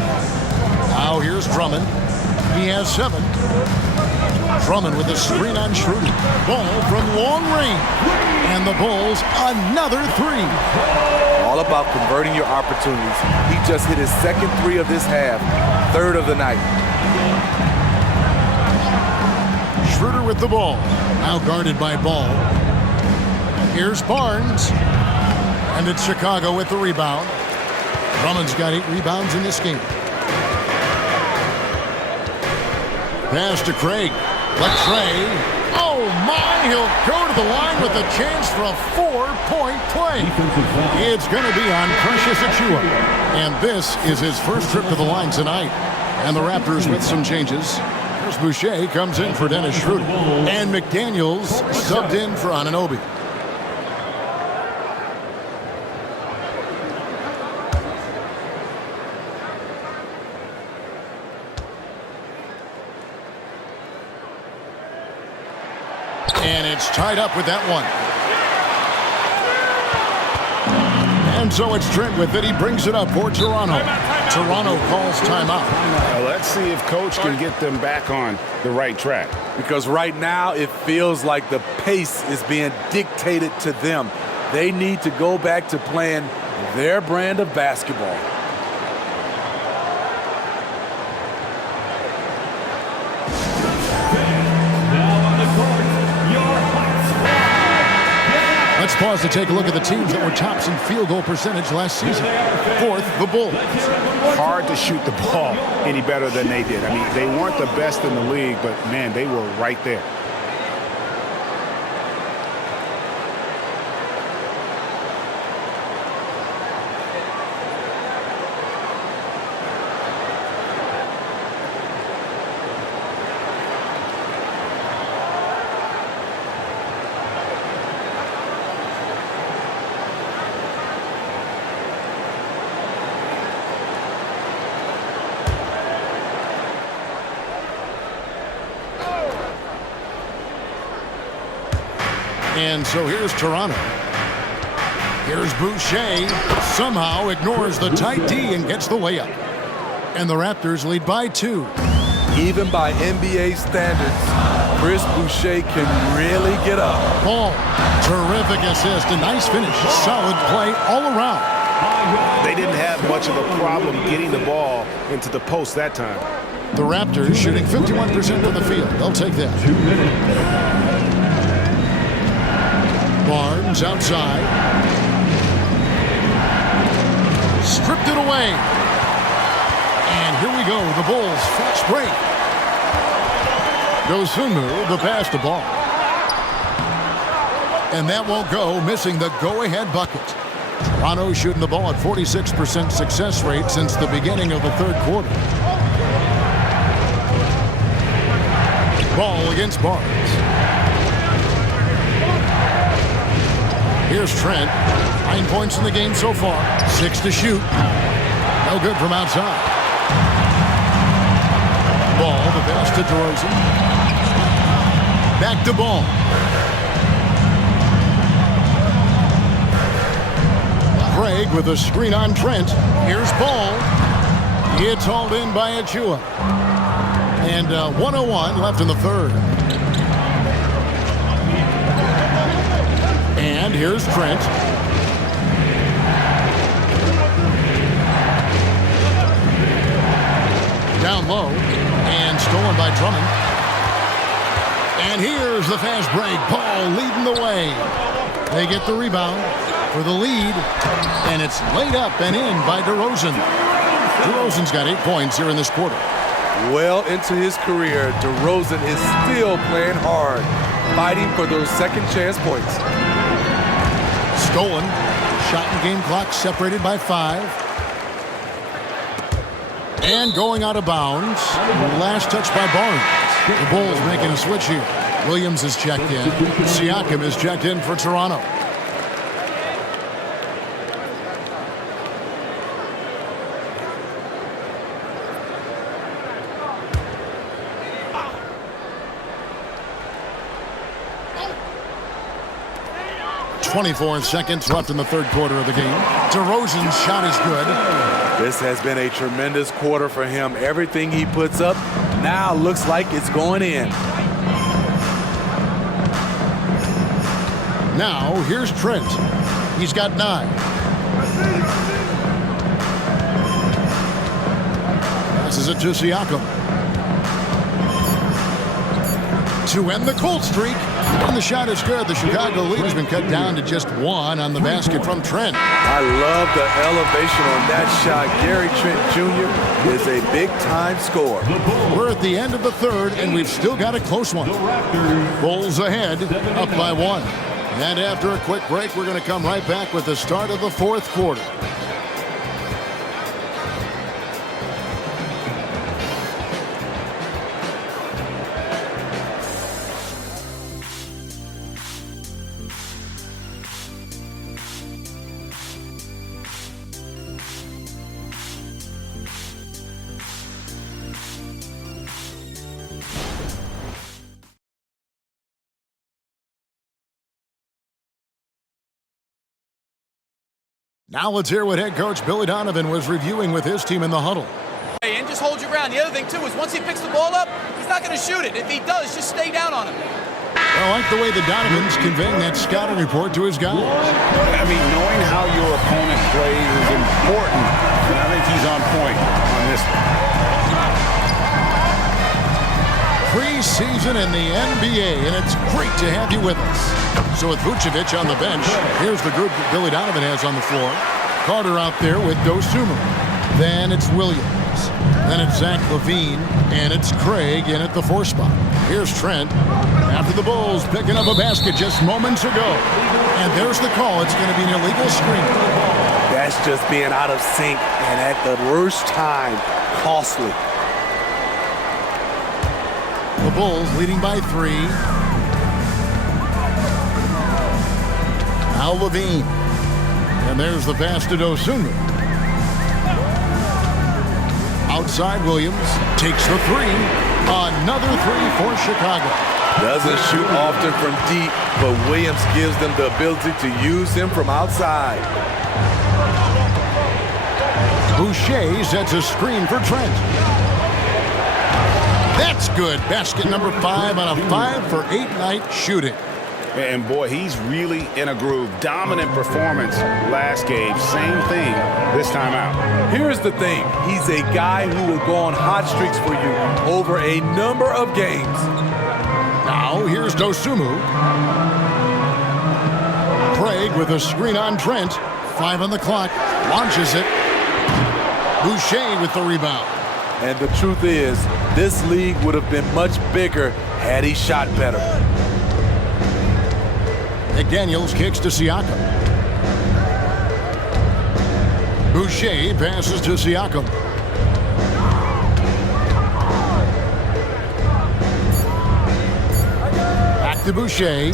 Now here's Drummond. He has 7. Drummond with a screen on Schroeder. Ball from long range. And the Bulls another 3. All about converting your opportunities. He just hit his second 3 of this half, 3rd of the night. Schroeder with the ball. Now guarded by Ball. Here's Barnes. And it's Chicago with the rebound. Drummond's got 8 rebounds in this game. Pass to Craig. Trey. Oh my, he'll go to the line with a chance for a 4-point play. It's going to be on Precious Achiuwa. And this is his first trip to the line tonight. And the Raptors with some changes. Chris Boucher comes in for Dennis Schroeder. And McDaniels subbed in for Anunoby. And it's tied up with that one. And so it's Trent with it. He brings it up for Toronto. Toronto calls timeout. Let's see if Coach can get them back on the right track. Because right now it feels like the pace is being dictated to them. They need to go back to playing their brand of basketball. Let's pause to take a look at the teams that were tops in field goal percentage last season. 4th, the Bulls. Hard to shoot the ball any better than they did. I mean, they weren't the best in the league, but, man, they were right there. And so here's Toronto. Here's Boucher. Somehow ignores the tight D and gets the layup. And the Raptors lead by 2. Even by NBA standards, Chris Boucher can really get up. Ball. Terrific assist. A nice finish. Solid play all around. They didn't have much of a problem getting the ball into the post that time. The Raptors shooting 51% from the field. They'll take that. 2 minutes. Barnes outside. Stripped it away. And here we go. The Bulls fast break. Dosunmu, the pass to Ball. And that won't go, missing the go-ahead bucket. Toronto shooting the ball at 46% success rate since the beginning of the 3rd quarter. Ball against Barnes. Here's Trent. 9 points in the game so far. 6 to shoot. No good from outside. Ball, the pass to DeRozan. Back to Ball. Craig with a screen on Trent. Here's Ball. It's hauled in by Achiuwa. And 1:01 left in the 3rd. And here's Trent. Down low. And stolen by Drummond. And here's the fast break. Ball leading the way. They get the rebound for the lead. And it's laid up and in by DeRozan. DeRozan's got 8 points here in this quarter. Well into his career, DeRozan is still playing hard, fighting for those second chance points. Stolen. Shot and game clock separated by 5. And going out of bounds. Last touch by Barnes. The Bulls making a switch here. Williams is checked in. Siakam is checked in for Toronto. 24 seconds left in the third quarter of the game. DeRozan's shot is good. This has been a tremendous quarter for him. Everything he puts up now looks like it's going in. Now, here's Trent. He's got 9. Passes it to Siakam. To end the cold streak. And the shot is good. The Chicago lead has been cut down to just 1 on the basket from Trent. I love the elevation on that shot. Gary Trent Jr. is a big-time scorer. We're at the end of the third, and we've still got a close one. Bulls ahead, up by 1. And after a quick break, we're going to come right back with the start of the fourth quarter. Now let's hear what head coach Billy Donovan was reviewing with his team in the huddle. And just hold your ground. The other thing, too, is once he picks the ball up, he's not going to shoot it. If he does, just stay down on him. I like the way the Donovan's conveying that scouting report to his guys. I mean, knowing how your opponent plays is important, and I think he's on point on this one. Preseason in the NBA, and it's great to have you with us. So with Vucevic on the bench, here's the group that Billy Donovan has on the floor. Carter out there with Dosunmu. Then it's Williams. Then it's Zach LaVine, and it's Craig in at the 4 spot. Here's Trent after the Bulls picking up a basket just moments ago. And there's the call. It's going to be an illegal screen. That's just being out of sync, and at the worst time, costly. The Bulls leading by 3. Now LaVine. And there's the pass to Dosunmu. Outside Williams takes the 3. Another 3 for Chicago. Doesn't shoot often from deep, but Williams gives them the ability to use him from outside. Boucher sets a screen for Trent. That's good. Basket number 5 on a 5-for-8 night shooting. And boy, he's really in a groove. Dominant performance last game. Same thing this time out. Here's the thing. He's a guy who will go on hot streaks for you over a number of games. Now here's Dosunmu. Craig with a screen on Trent. 5 on the clock. Launches it. Boucher with the rebound. And the truth is, this league would have been much bigger had he shot better. McDaniels kicks to Siakam. Boucher passes to Siakam. Back to Boucher.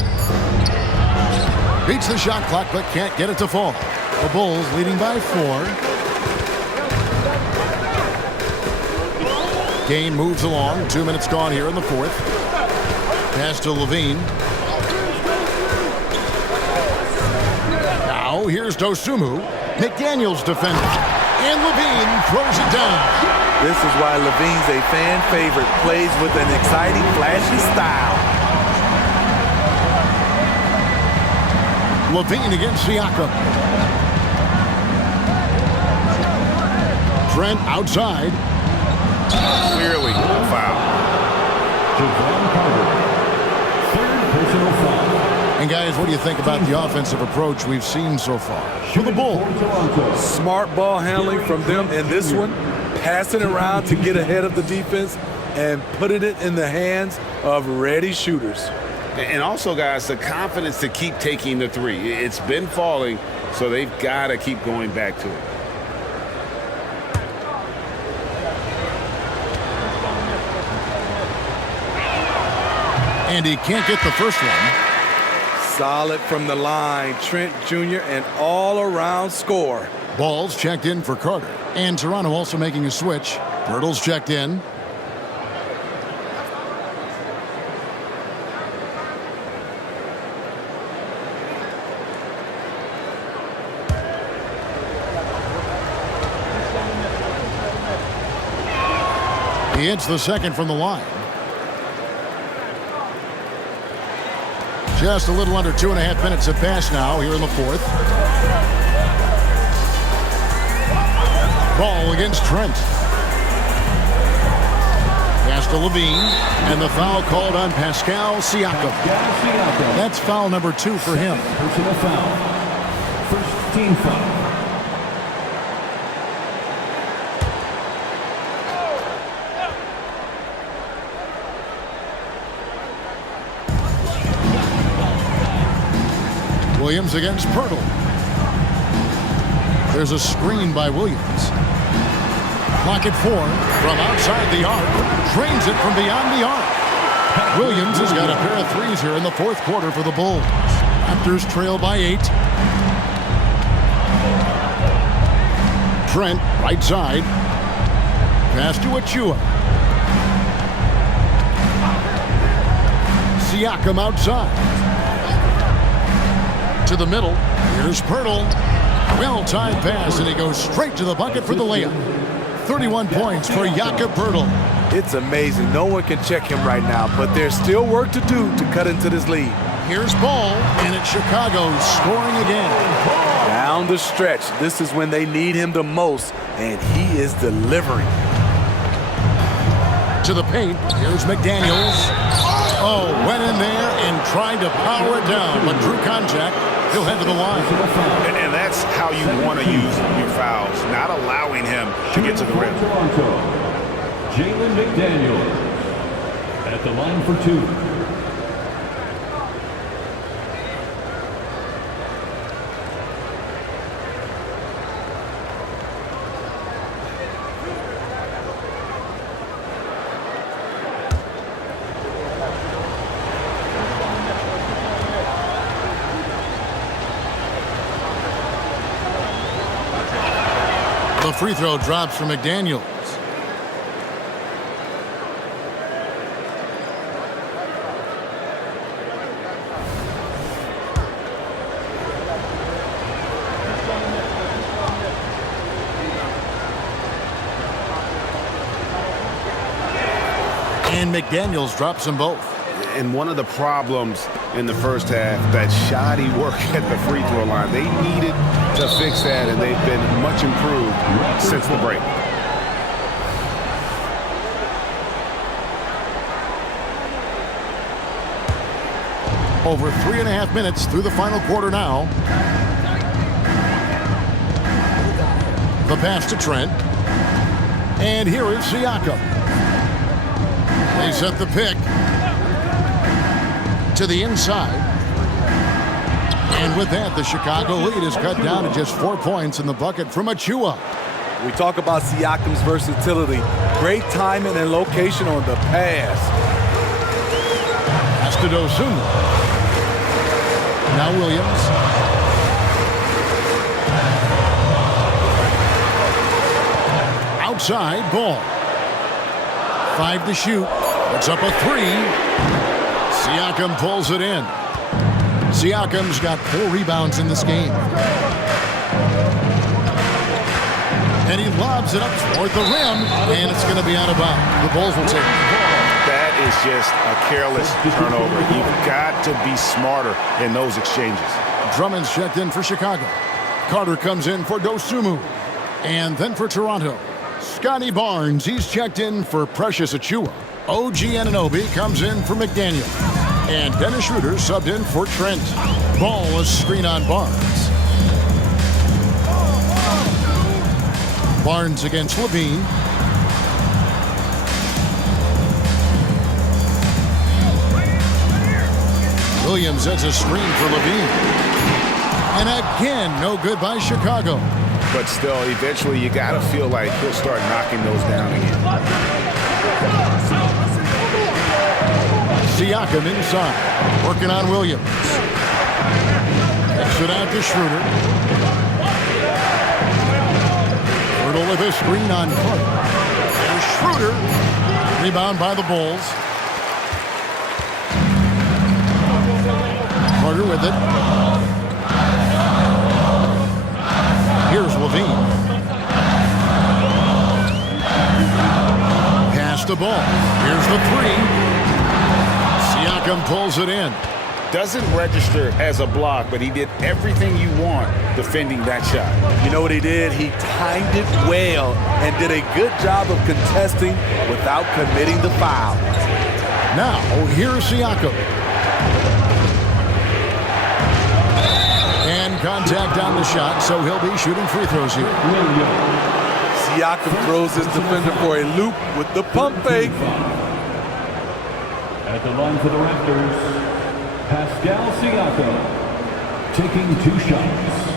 Beats the shot clock but can't get it to fall. The Bulls leading by 4. Game moves along. 2 minutes gone here in the fourth. Pass to LaVine. Now here's Dosunmu. McDaniels defending. And LaVine throws it down. This is why LaVine's a fan favorite. Plays with an exciting, flashy style. LaVine against Siakam. Trent outside. Clearly foul. And guys, what do you think about the offensive approach we've seen so far for the Bulls? Smart ball handling from them in this one. Passing around to get ahead of the defense and putting it in the hands of ready shooters. And also, guys, the confidence to keep taking the 3. It's been falling, so they've got to keep going back to it. And he can't get the first one. Solid from the line. Trent Jr. an all-around score. Balls checked in for Carter. And Toronto also making a switch. Pirtle's checked in. He hits the second from the line. Just a little under 2.5 minutes have passed now here in the fourth. Ball against Trent. Pass to Levine, and the foul called on Pascal Siakam. That's foul number 2 for him. Personal foul. First team foul. Williams against Pirtle. There's a screen by Williams. Clock at 4 from outside the arc. Drains it from beyond the arc. Williams has got a pair of threes here in the fourth quarter for the Bulls. Raptors trail by 8. Trent, right side. Pass to Achua. Siakam outside. To the middle. Here's Pirtle. Well-timed pass, and he goes straight to the bucket for the layup. 31 points for Jakob Pirtle. It's amazing. No one can check him right now, but there's still work to do to cut into this lead. Here's Ball, and it's Chicago scoring again. Down the stretch, this is when they need him the most, and he is delivering. To the paint, here's McDaniels. Oh, went in there and tried to power it down, but drew contact. He'll head to the line. And that's how you want to use your fouls, not allowing him to get to the rim. Jalen McDaniels at the line for 2. The free throw drops for McDaniels. And McDaniels drops them both. And one of the problems in the first half, that shoddy work at the free throw line. They needed to fix that, and they've been much improved since the break. Over 3.5 minutes through the final quarter now. The pass to Trent. And here is Siakam. They set the pick to the inside. And with that, the Chicago lead is cut down to just 4 points in the bucket from Achua. We talk about Siakam's versatility. Great timing and location on the pass. Pass to Dosunmu. Now Williams. Outside, Ball. 5 to shoot. It's up a 3. Siakam pulls it in. Siakam's got 4 rebounds in this game. And he lobs it up toward the rim, and it's going to be out of bounds. The Bulls will take it. That is just a careless turnover. You've got to be smarter in those exchanges. Drummond's checked in for Chicago. Carter comes in for Dosunmu. And then for Toronto, Scotty Barnes, he's checked in for Precious Achua. OG Anunoby comes in for McDaniel. And Dennis Schroeder subbed in for Trent. Ball is screen on Barnes. Barnes against Levine. Williams has a screen for Levine. And again, no good by Chicago. But still, eventually you got to feel like he'll start knocking those down again. Siakam inside, working on Williams. Kicks it out to Schroeder. Schroeder with a screen on Carter. There's Schroeder. Rebound by the Bulls. Carter with it. Here's Levine. Pass the ball. Here's the three. Siakam pulls it in. Doesn't register as a block, but he did everything you want defending that shot. You know what he did? He timed it well and did a good job of contesting without committing the foul. Now, here's Siakam. And contact on the shot, so he'll be shooting free throws here. Siakam throws his defender for a loop with the pump fake. At the line for the Raptors, Pascal Siakam taking 2 shots.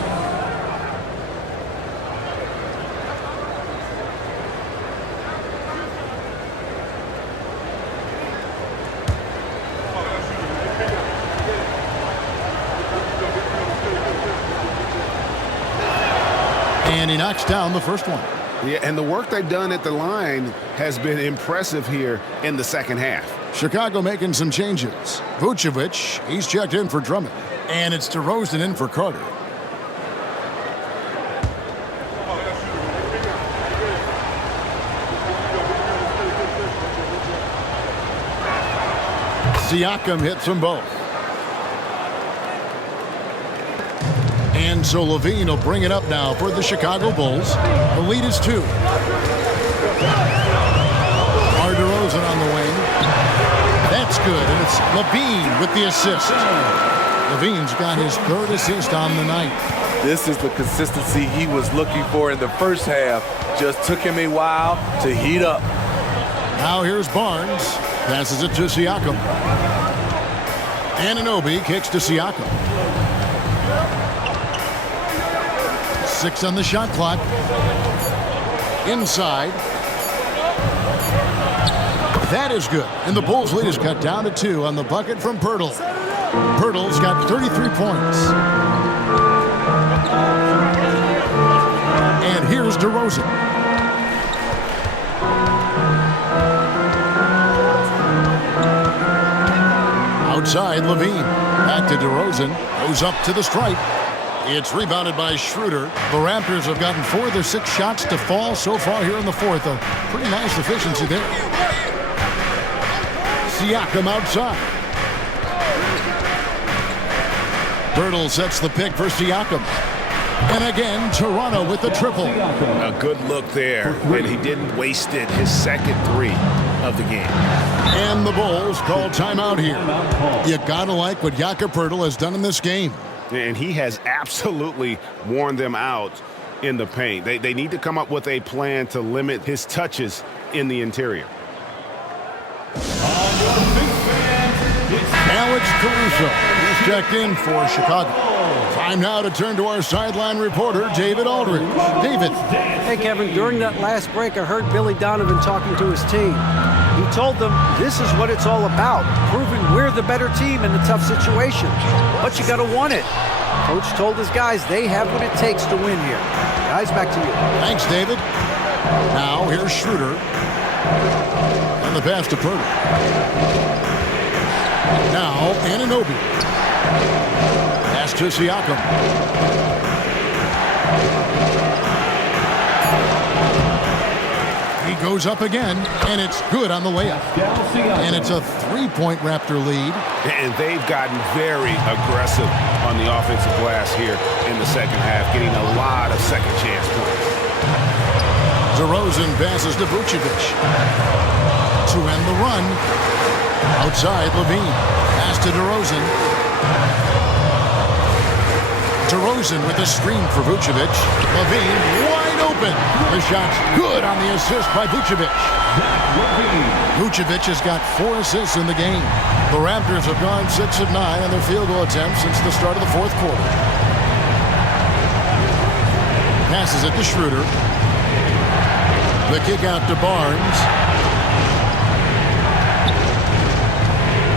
And he knocks down the first one. Yeah, and the work they've done at the line has been impressive here in the second half. Chicago making some changes. Vucevic, he's checked in for Drummond. And it's DeRozan in for Carter. Siakam hits them both. And so Levine will bring it up now for the Chicago Bulls. The lead is 2. DeRozan on the wing. That's good, and it's Levine with the assist. Levine's got his 3rd assist on the night. This is the consistency he was looking for in the first half. Just took him a while to heat up. Now here's Barnes. Passes it to Siakam. Anunoby kicks to Siakam. 6 on the shot clock. Inside. That is good. And the Bulls' lead is cut down to 2 on the bucket from Pirtle. Pirtle's got 33 points. And here's DeRozan. Outside, Levine. Back to DeRozan. Goes up to the stripe. It's rebounded by Schroeder. The Raptors have gotten 4 of their 6 shots to fall so far here in the 4th. A pretty nice efficiency there. Siakam outside. Pirtle sets the pick for Siakam. And again, Toronto with the triple. A good look there, and he didn't waste it. His second 3 of the game. And the Bulls call timeout here. You gotta like what Jakob Pirtle has done in this game. And he has absolutely worn them out in the paint. They need to come up with a plan to limit his touches in the interior. Alex Caruso is checked in for Chicago. Time now to turn to our sideline reporter, David Aldridge. David. Hey, Kevin, during that last break, I heard Billy Donovan talking to his team. He told them this is what it's all about, proving we're the better team in the tough situations. But you got to want it. Coach told his guys they have what it takes to win here. Guys, back to you. Thanks, David. Now, here's Schroeder. And the pass to Pirtle. Now, Anunoby. Pass to Siakam. He goes up again, and it's good on the layup. And it's a 3-point Raptor lead. And they've gotten very aggressive on the offensive glass here in the second half, getting a lot of second chance points. DeRozan passes to Vucevic. To end the run. Outside, Levine. Pass to DeRozan. DeRozan with a screen for Vucevic. Levine wide open. The shot's good on the assist by Vucevic. Vucevic has got 4 assists in the game. The Raptors have gone 6 of 9 on their field goal attempts since the start of the 4th quarter. Passes it to Schroeder. The kick out to Barnes.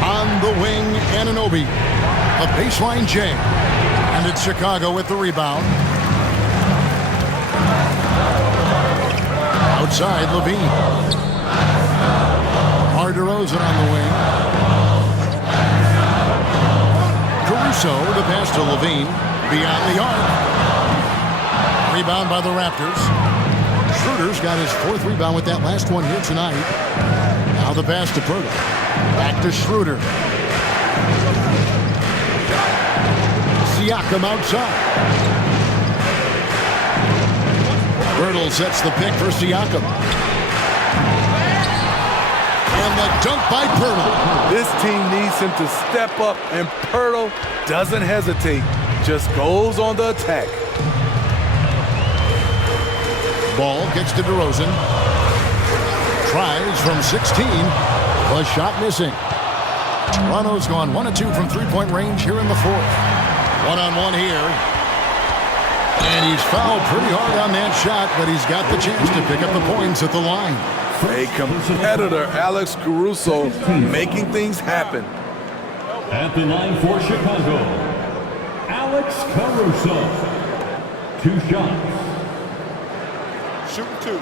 On the wing, Anunoby. A baseline jam. And it's Chicago with the rebound. Outside, Levine. DeRozan on the wing. Caruso, the pass to Levine. Beyond the arc. Rebound by the Raptors. Schroeder's got his 4th rebound with that last one here tonight. Now the pass to Pirtle. Back to Schroeder. Siakam outside. Pirtle sets the pick for Siakam. And the dunk by Pirtle. This team needs him to step up, and Pirtle doesn't hesitate, just goes on the attack. Ball gets to DeRozan. Tries from 16. The shot missing. Toronto's gone 1 of 2 from three-point range here in the 4th. One-on-one here. And he's fouled pretty hard on that shot, but he's got the chance to pick up the points at the line. A competitor, Alex Caruso, making things happen. At the line for Chicago, Alex Caruso. 2 shots. Shooting 2.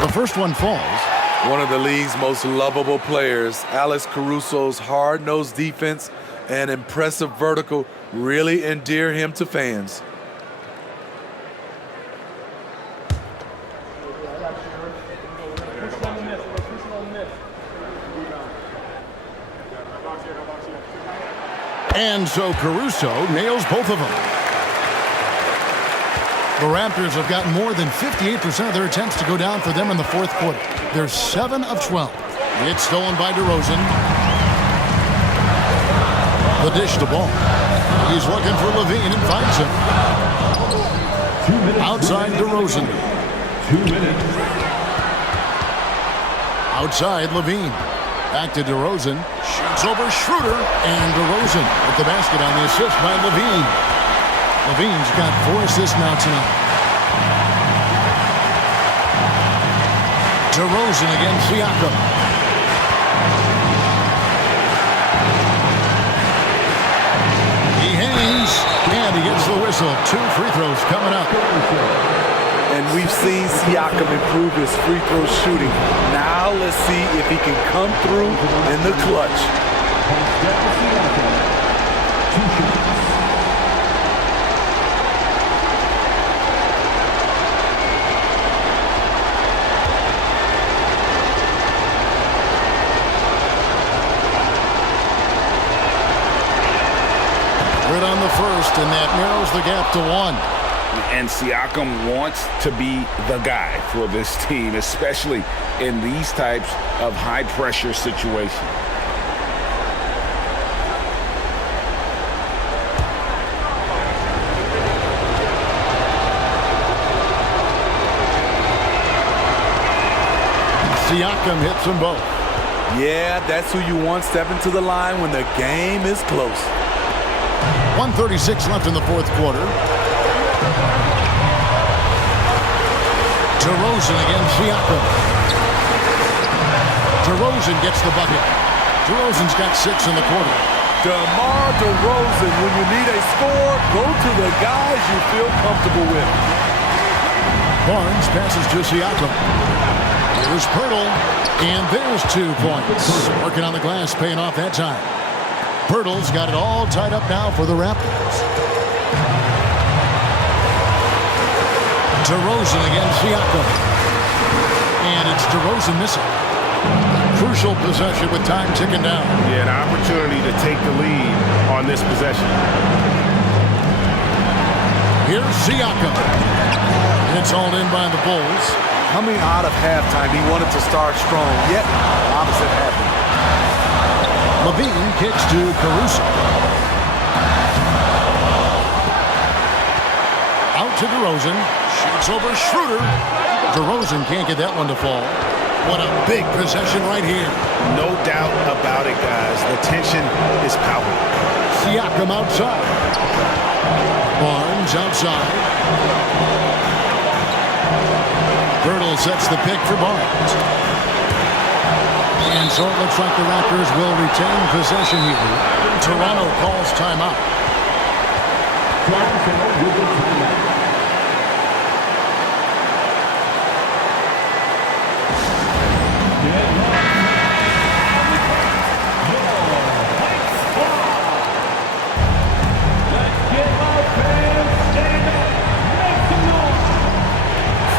The first one falls. One of the league's most lovable players, Alex Caruso's hard-nosed defense and impressive vertical really endear him to fans. And so Caruso nails both of them. The Raptors have gotten more than 58% of their attempts to go down for them in the 4th quarter. They're 7 of 12. It's stolen by DeRozan. The dish to ball. He's looking for Levine and finds him. 2 minutes. Outside DeRozan. 2 minutes. Outside Levine. Back to DeRozan. Shoots over Schroeder. And DeRozan at the basket on the assist by Levine. Levine's got 4 assists now tonight. DeRozan against Siakam. He hangs, and he gets the whistle. 2 free throws coming up. And we've seen Siakam improve his free throw shooting. Now let's see if he can come through in the clutch. 2 shots. Good on the first, and that narrows the gap to 1. And Siakam wants to be the guy for this team, especially in these types of high-pressure situations. Siakam hits them both. Yeah, that's who you want stepping to the line when the game is close. 1:36 left in the 4th quarter. DeRozan against Siakam. DeRozan gets the bucket. DeRozan's got 6 in the quarter. DeMar DeRozan, when you need a score, go to the guys you feel comfortable with. Barnes passes to Siakam. Here's Pirtle, and there's 2 points. Working on the glass, paying off that time. Pirtle's got it all tied up now for the Raptors. DeRozan against Siakam. And it's DeRozan missing. Crucial possession with time ticking down. Yeah, an opportunity to take the lead on this possession. Here's Siakam. And it's hauled in by the Bulls. Coming out of halftime, he wanted to start strong, yet the opposite happened. Levine kicks to Caruso. Out to DeRozan. Shoots over Schroeder. DeRozan can't get that one to fall. What a big possession right here. No doubt about it, guys. The tension is palpable. Siakam outside. Barnes outside. Pirtle sets the pick for Barnes. And so it looks like the Raptors will retain possession here. Toronto calls timeout.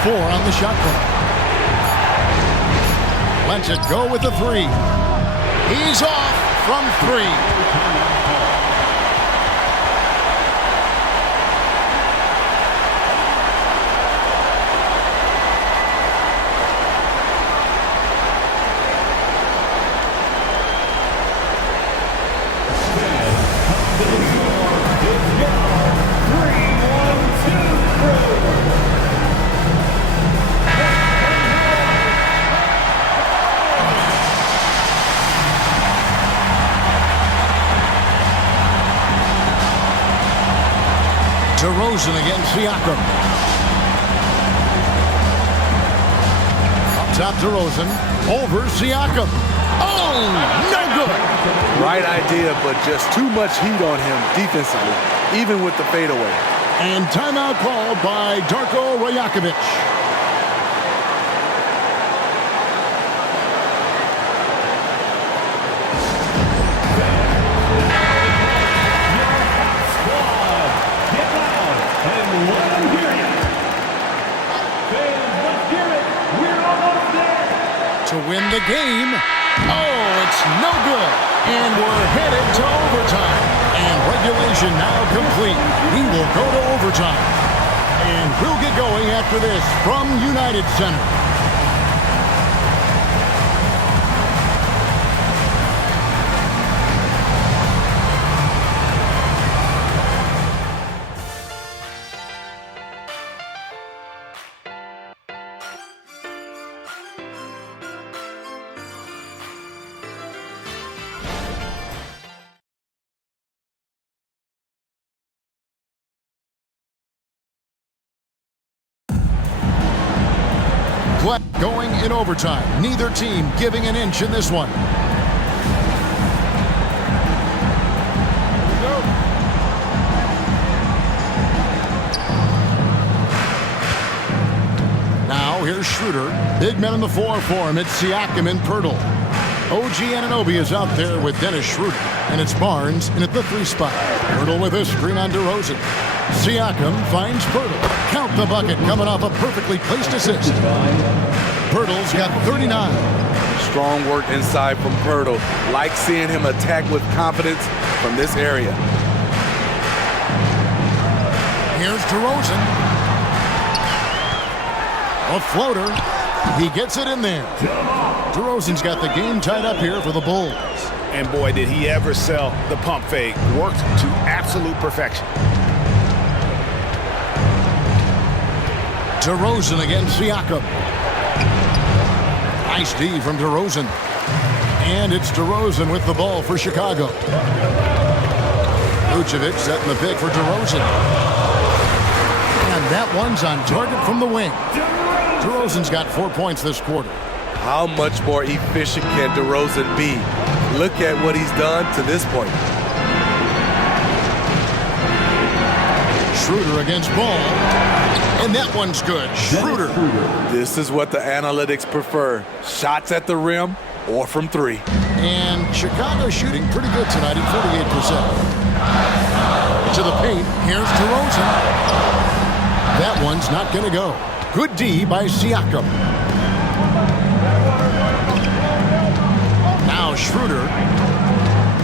4 on the shot clock. Lets it go with the 3. He's off from 3. DeRozan against Siakam. Up top, DeRozan over Siakam. Oh, no good. Right idea, but just too much heat on him defensively, even with the fadeaway. And timeout called by Darko Rajakovic. To win the game. Oh, it's no good. And we're headed to overtime. And regulation now complete. We will go to overtime. And we'll get going after this from United Center. Going in overtime. Neither team giving an inch in this one. Now here's Schroeder. Big men in the 4 for him. It's Siakam and Pirtle. OG Anunoby is out there with Dennis Schroeder. And it's Barnes in at the 3 spot. Pirtle with a screen on DeRozan. Siakam finds Pirtle. Count the bucket coming off a perfectly placed assist. Pirtle's got 39. Strong work inside from Pirtle. Like seeing him attack with confidence from this area. Here's DeRozan. A floater. He gets it in there. DeRozan's got the game tied up here for the Bulls. And boy, did he ever sell the pump fake. Worked to absolute perfection. DeRozan against Siakam. Nice D from DeRozan. And it's DeRozan with the ball for Chicago. Vucevic setting the pick for DeRozan. And that one's on target from the wing. DeRozan's got 4 points this quarter. How much more efficient can DeRozan be? Look at what he's done to this point. Schroeder against Ball. And that one's good. Schroeder. This is what the analytics prefer. Shots at the rim or from 3. And Chicago shooting pretty good tonight at 48%. To the paint. Here's DeRozan. That one's not going to go. Good D by Siakam. Now Schroeder.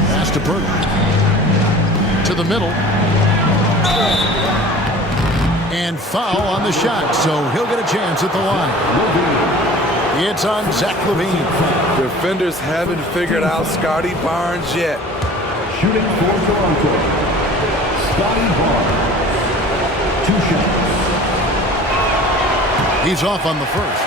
Pass to Pirtle. To the middle. And foul on the shot, so he'll get a chance at the line. It's on Zach LaVine. Defenders haven't figured out Scotty Barnes yet. Shooting for Toronto, Scotty Barnes. 2 shots. He's off on the first.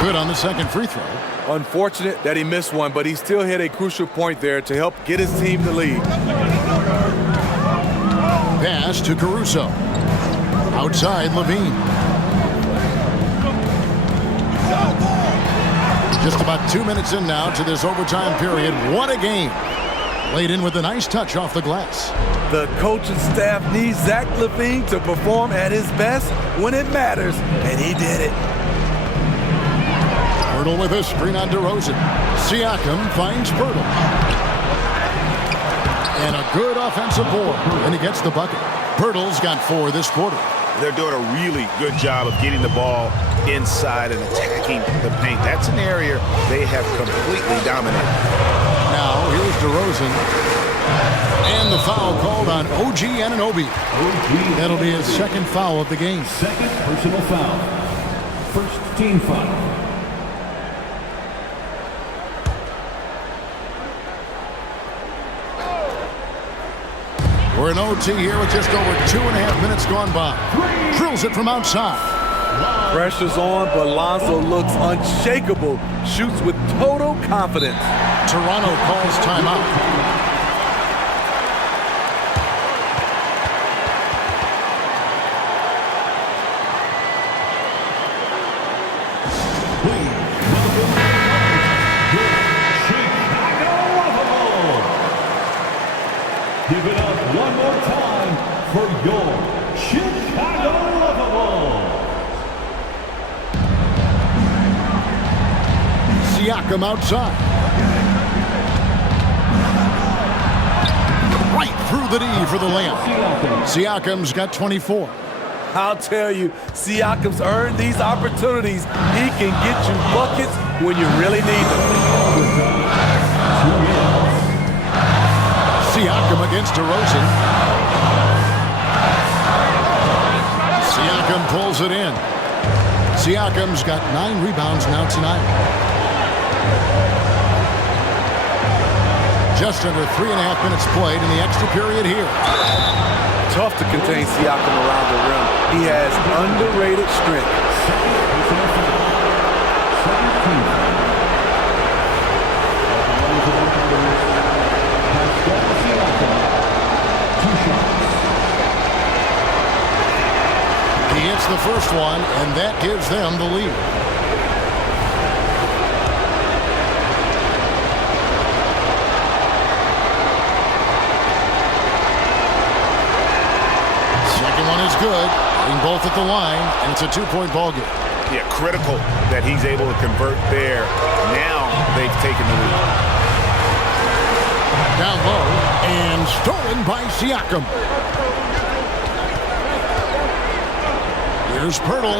Good on the second free throw. Unfortunate that he missed one, but he still hit a crucial point there to help get his team the lead. Pass to Caruso. Outside LaVine. Just about 2 minutes in now to this overtime period. What a game. Laid in with a nice touch off the glass. The coaching staff needs Zach LaVine to perform at his best when it matters, and he did it. Pirtle with a screen on DeRozan. Siakam finds Pirtle. And a good offensive board, and he gets the bucket. Pirtle's got 4 this quarter. They're doing a really good job of getting the ball inside and attacking the paint. That's an area they have completely dominated. Now, here's DeRozan. And the foul called on OG Anunoby. That'll be his second foul of the game. Second personal foul. First team foul. We're in OT here with just over 2.5 minutes gone by. Drills it from outside. Pressure's on, but Lonzo looks unshakable. Shoots with total confidence. Toronto calls timeout. Give it up one more time for your Chicago Bulls. Siakam outside. Right through the D for the layup. Siakam's got 24. I'll tell you, Siakam's earned these opportunities. He can get you buckets when you really need them. Siakam against DeRozan. Siakam pulls it in. Siakam's got 9 rebounds now tonight. Just under 3.5 minutes played in the extra period here. Tough to contain Siakam around the rim. He has underrated strength. He hits the first one, and that gives them the lead. Second one is good. Getting both at the line, and it's a 2-point ball game. Yeah, critical that he's able to convert there. Now they've taken the lead. Down low, and stolen by Siakam. Here's Pirtle.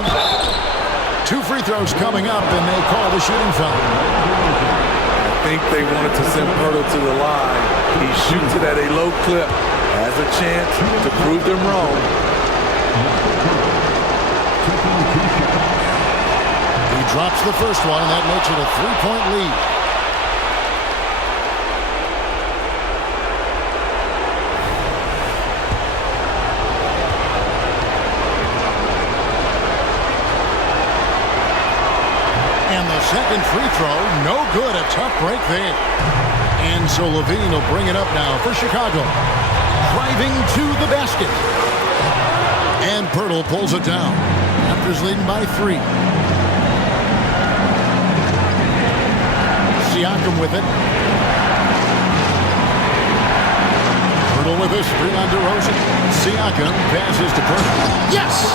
2 free throws coming up, and they call the shooting foul. I think they wanted to send Pirtle to the line. He shoots it at a low clip. Has a chance to prove them wrong. He drops the first one, and that makes it a 3-point lead. And the second free throw, no good. A tough break there. And so Levine will bring it up now for Chicago. Driving to the basket. And Pirtle pulls it down. Raptors leading by 3. Siakam with it. Pirtle with a screen on DeRozan. Siakam passes to Pirtle. Yes!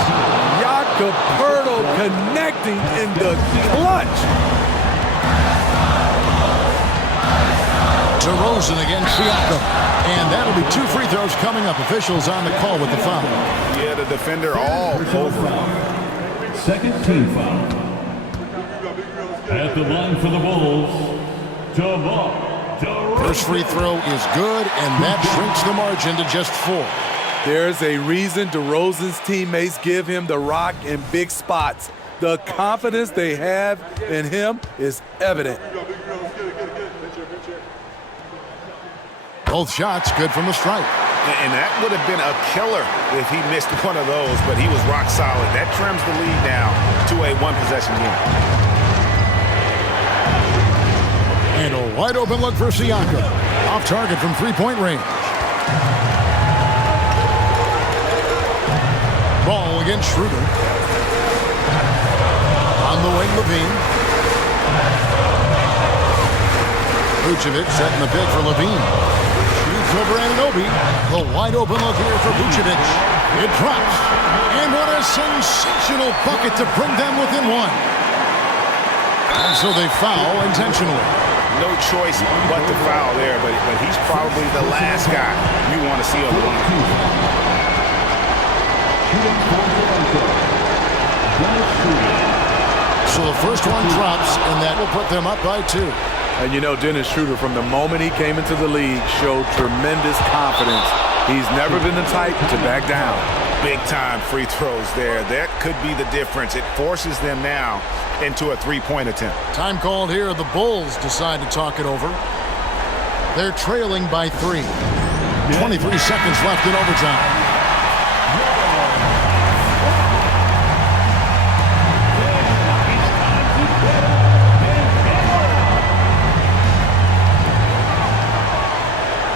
Jakob Pirtle connecting in the clutch. DeRozan against Siakam. And that'll be 2 free throws coming up. Officials on the call with the foul. Yeah, the defender all over. Second team foul. At the line for the Bulls, DeMar DeRozan. First free throw is good, and that shrinks the margin to just 4. There's a reason DeRozan's teammates give him the rock in big spots. The confidence they have in him is evident. Both shots good from the stripe. And that would have been a killer if he missed one of those, but he was rock solid. That trims the lead now to a 1-possession game. And a wide open look for Siakam. Off target from 3-point range. Ball against Schroeder. On the wing, Levine. Vucevic setting the pick for Levine. Shoots over Anunoby. The wide open look here for Vucevic. It drops. And what a sensational bucket to bring them within 1. And so they foul intentionally. No choice but to foul there, but he's probably the last guy you want to see on the line. So the first one drops, and that will put them up by 2. And you know, Dennis Schroeder, from the moment he came into the league, showed tremendous confidence. He's never been the type to back down. Big time free throws there. That could be the difference. It forces them now into a three-point attempt. Time called here. The Bulls decide to talk it over. They're trailing by 3. 23 seconds left in overtime.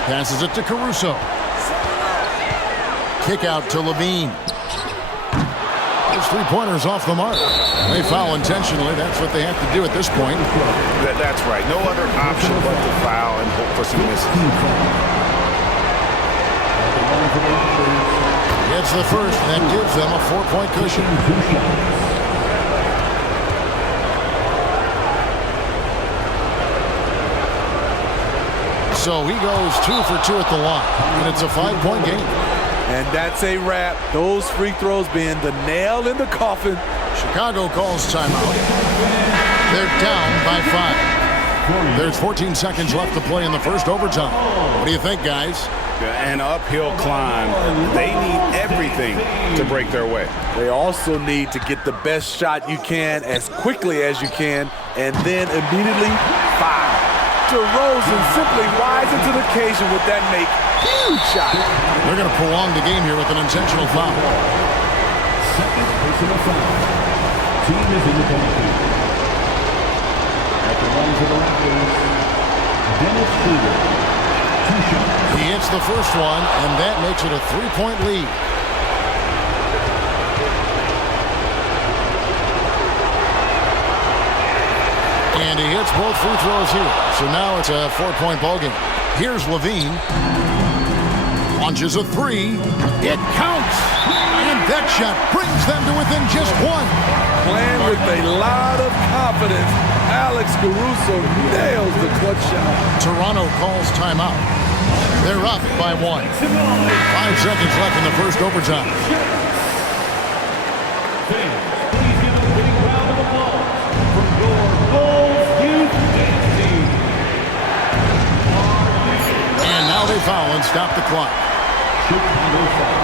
Passes it to Caruso. Kick out to Levine. Those three-pointers off the mark. They foul intentionally. That's what they have to do at this point. That's right. No other option but to foul and hope for some misses. Gets the first, and that gives them a 4-point cushion. So he goes 2 for 2 at the line, and it's a 5-point game. And that's a wrap. Those free throws being the nail in the coffin. Chicago calls timeout. They're down by 5. There's 14 seconds left to play in the first overtime. What do you think, guys? An uphill climb. They need everything to break their way. They also need to get the best shot you can as quickly as you can, and then immediately fire. DeRozan simply rises to the occasion with that huge shot. They're going to prolong the game here with an intentional foul. Second personal foul. Team is in the penalty. At the line for the Raptors, Dennis Schroeder. 2 shots. He hits the first one, and that makes it a 3-point lead. And he hits both free throws here. So now it's a 4-point ballgame. Here's Levine. Launches a 3. It counts. And that shot brings them to within just 1. Playing with a lot of confidence, Alex Caruso nails the clutch shot. Toronto calls timeout. They're up by 1. 5 seconds left in the first overtime. Please give a big round of applause for your Bulls youth dance team. And now they foul and stop the clock. Chicago foul.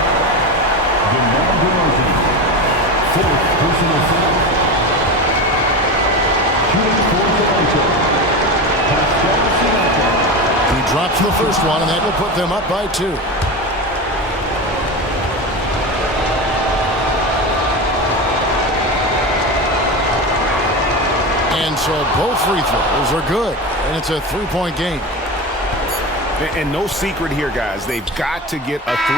DeMar DeRozan. 4th personal foul. Shooting for Toronto. Pascal Siakam. He drops the first one, and that will put them up by 2. And so both free throws are good, and it's a 3-point game. And no secret here, guys. They've got to get a 3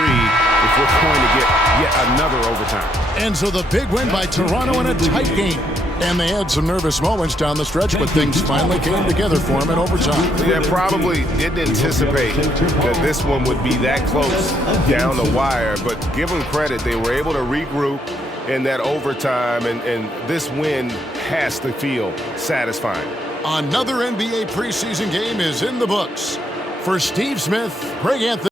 if we're going to get yet another overtime. And so the big win by Toronto in a tight game. And they had some nervous moments down the stretch, but things finally came together for them in overtime. Yeah, probably didn't anticipate that this one would be that close down the wire. But give them credit. They were able to regroup in that overtime, and this win has to feel satisfying. Another NBA preseason game is in the books. For Steve Smith, Greg Anthony.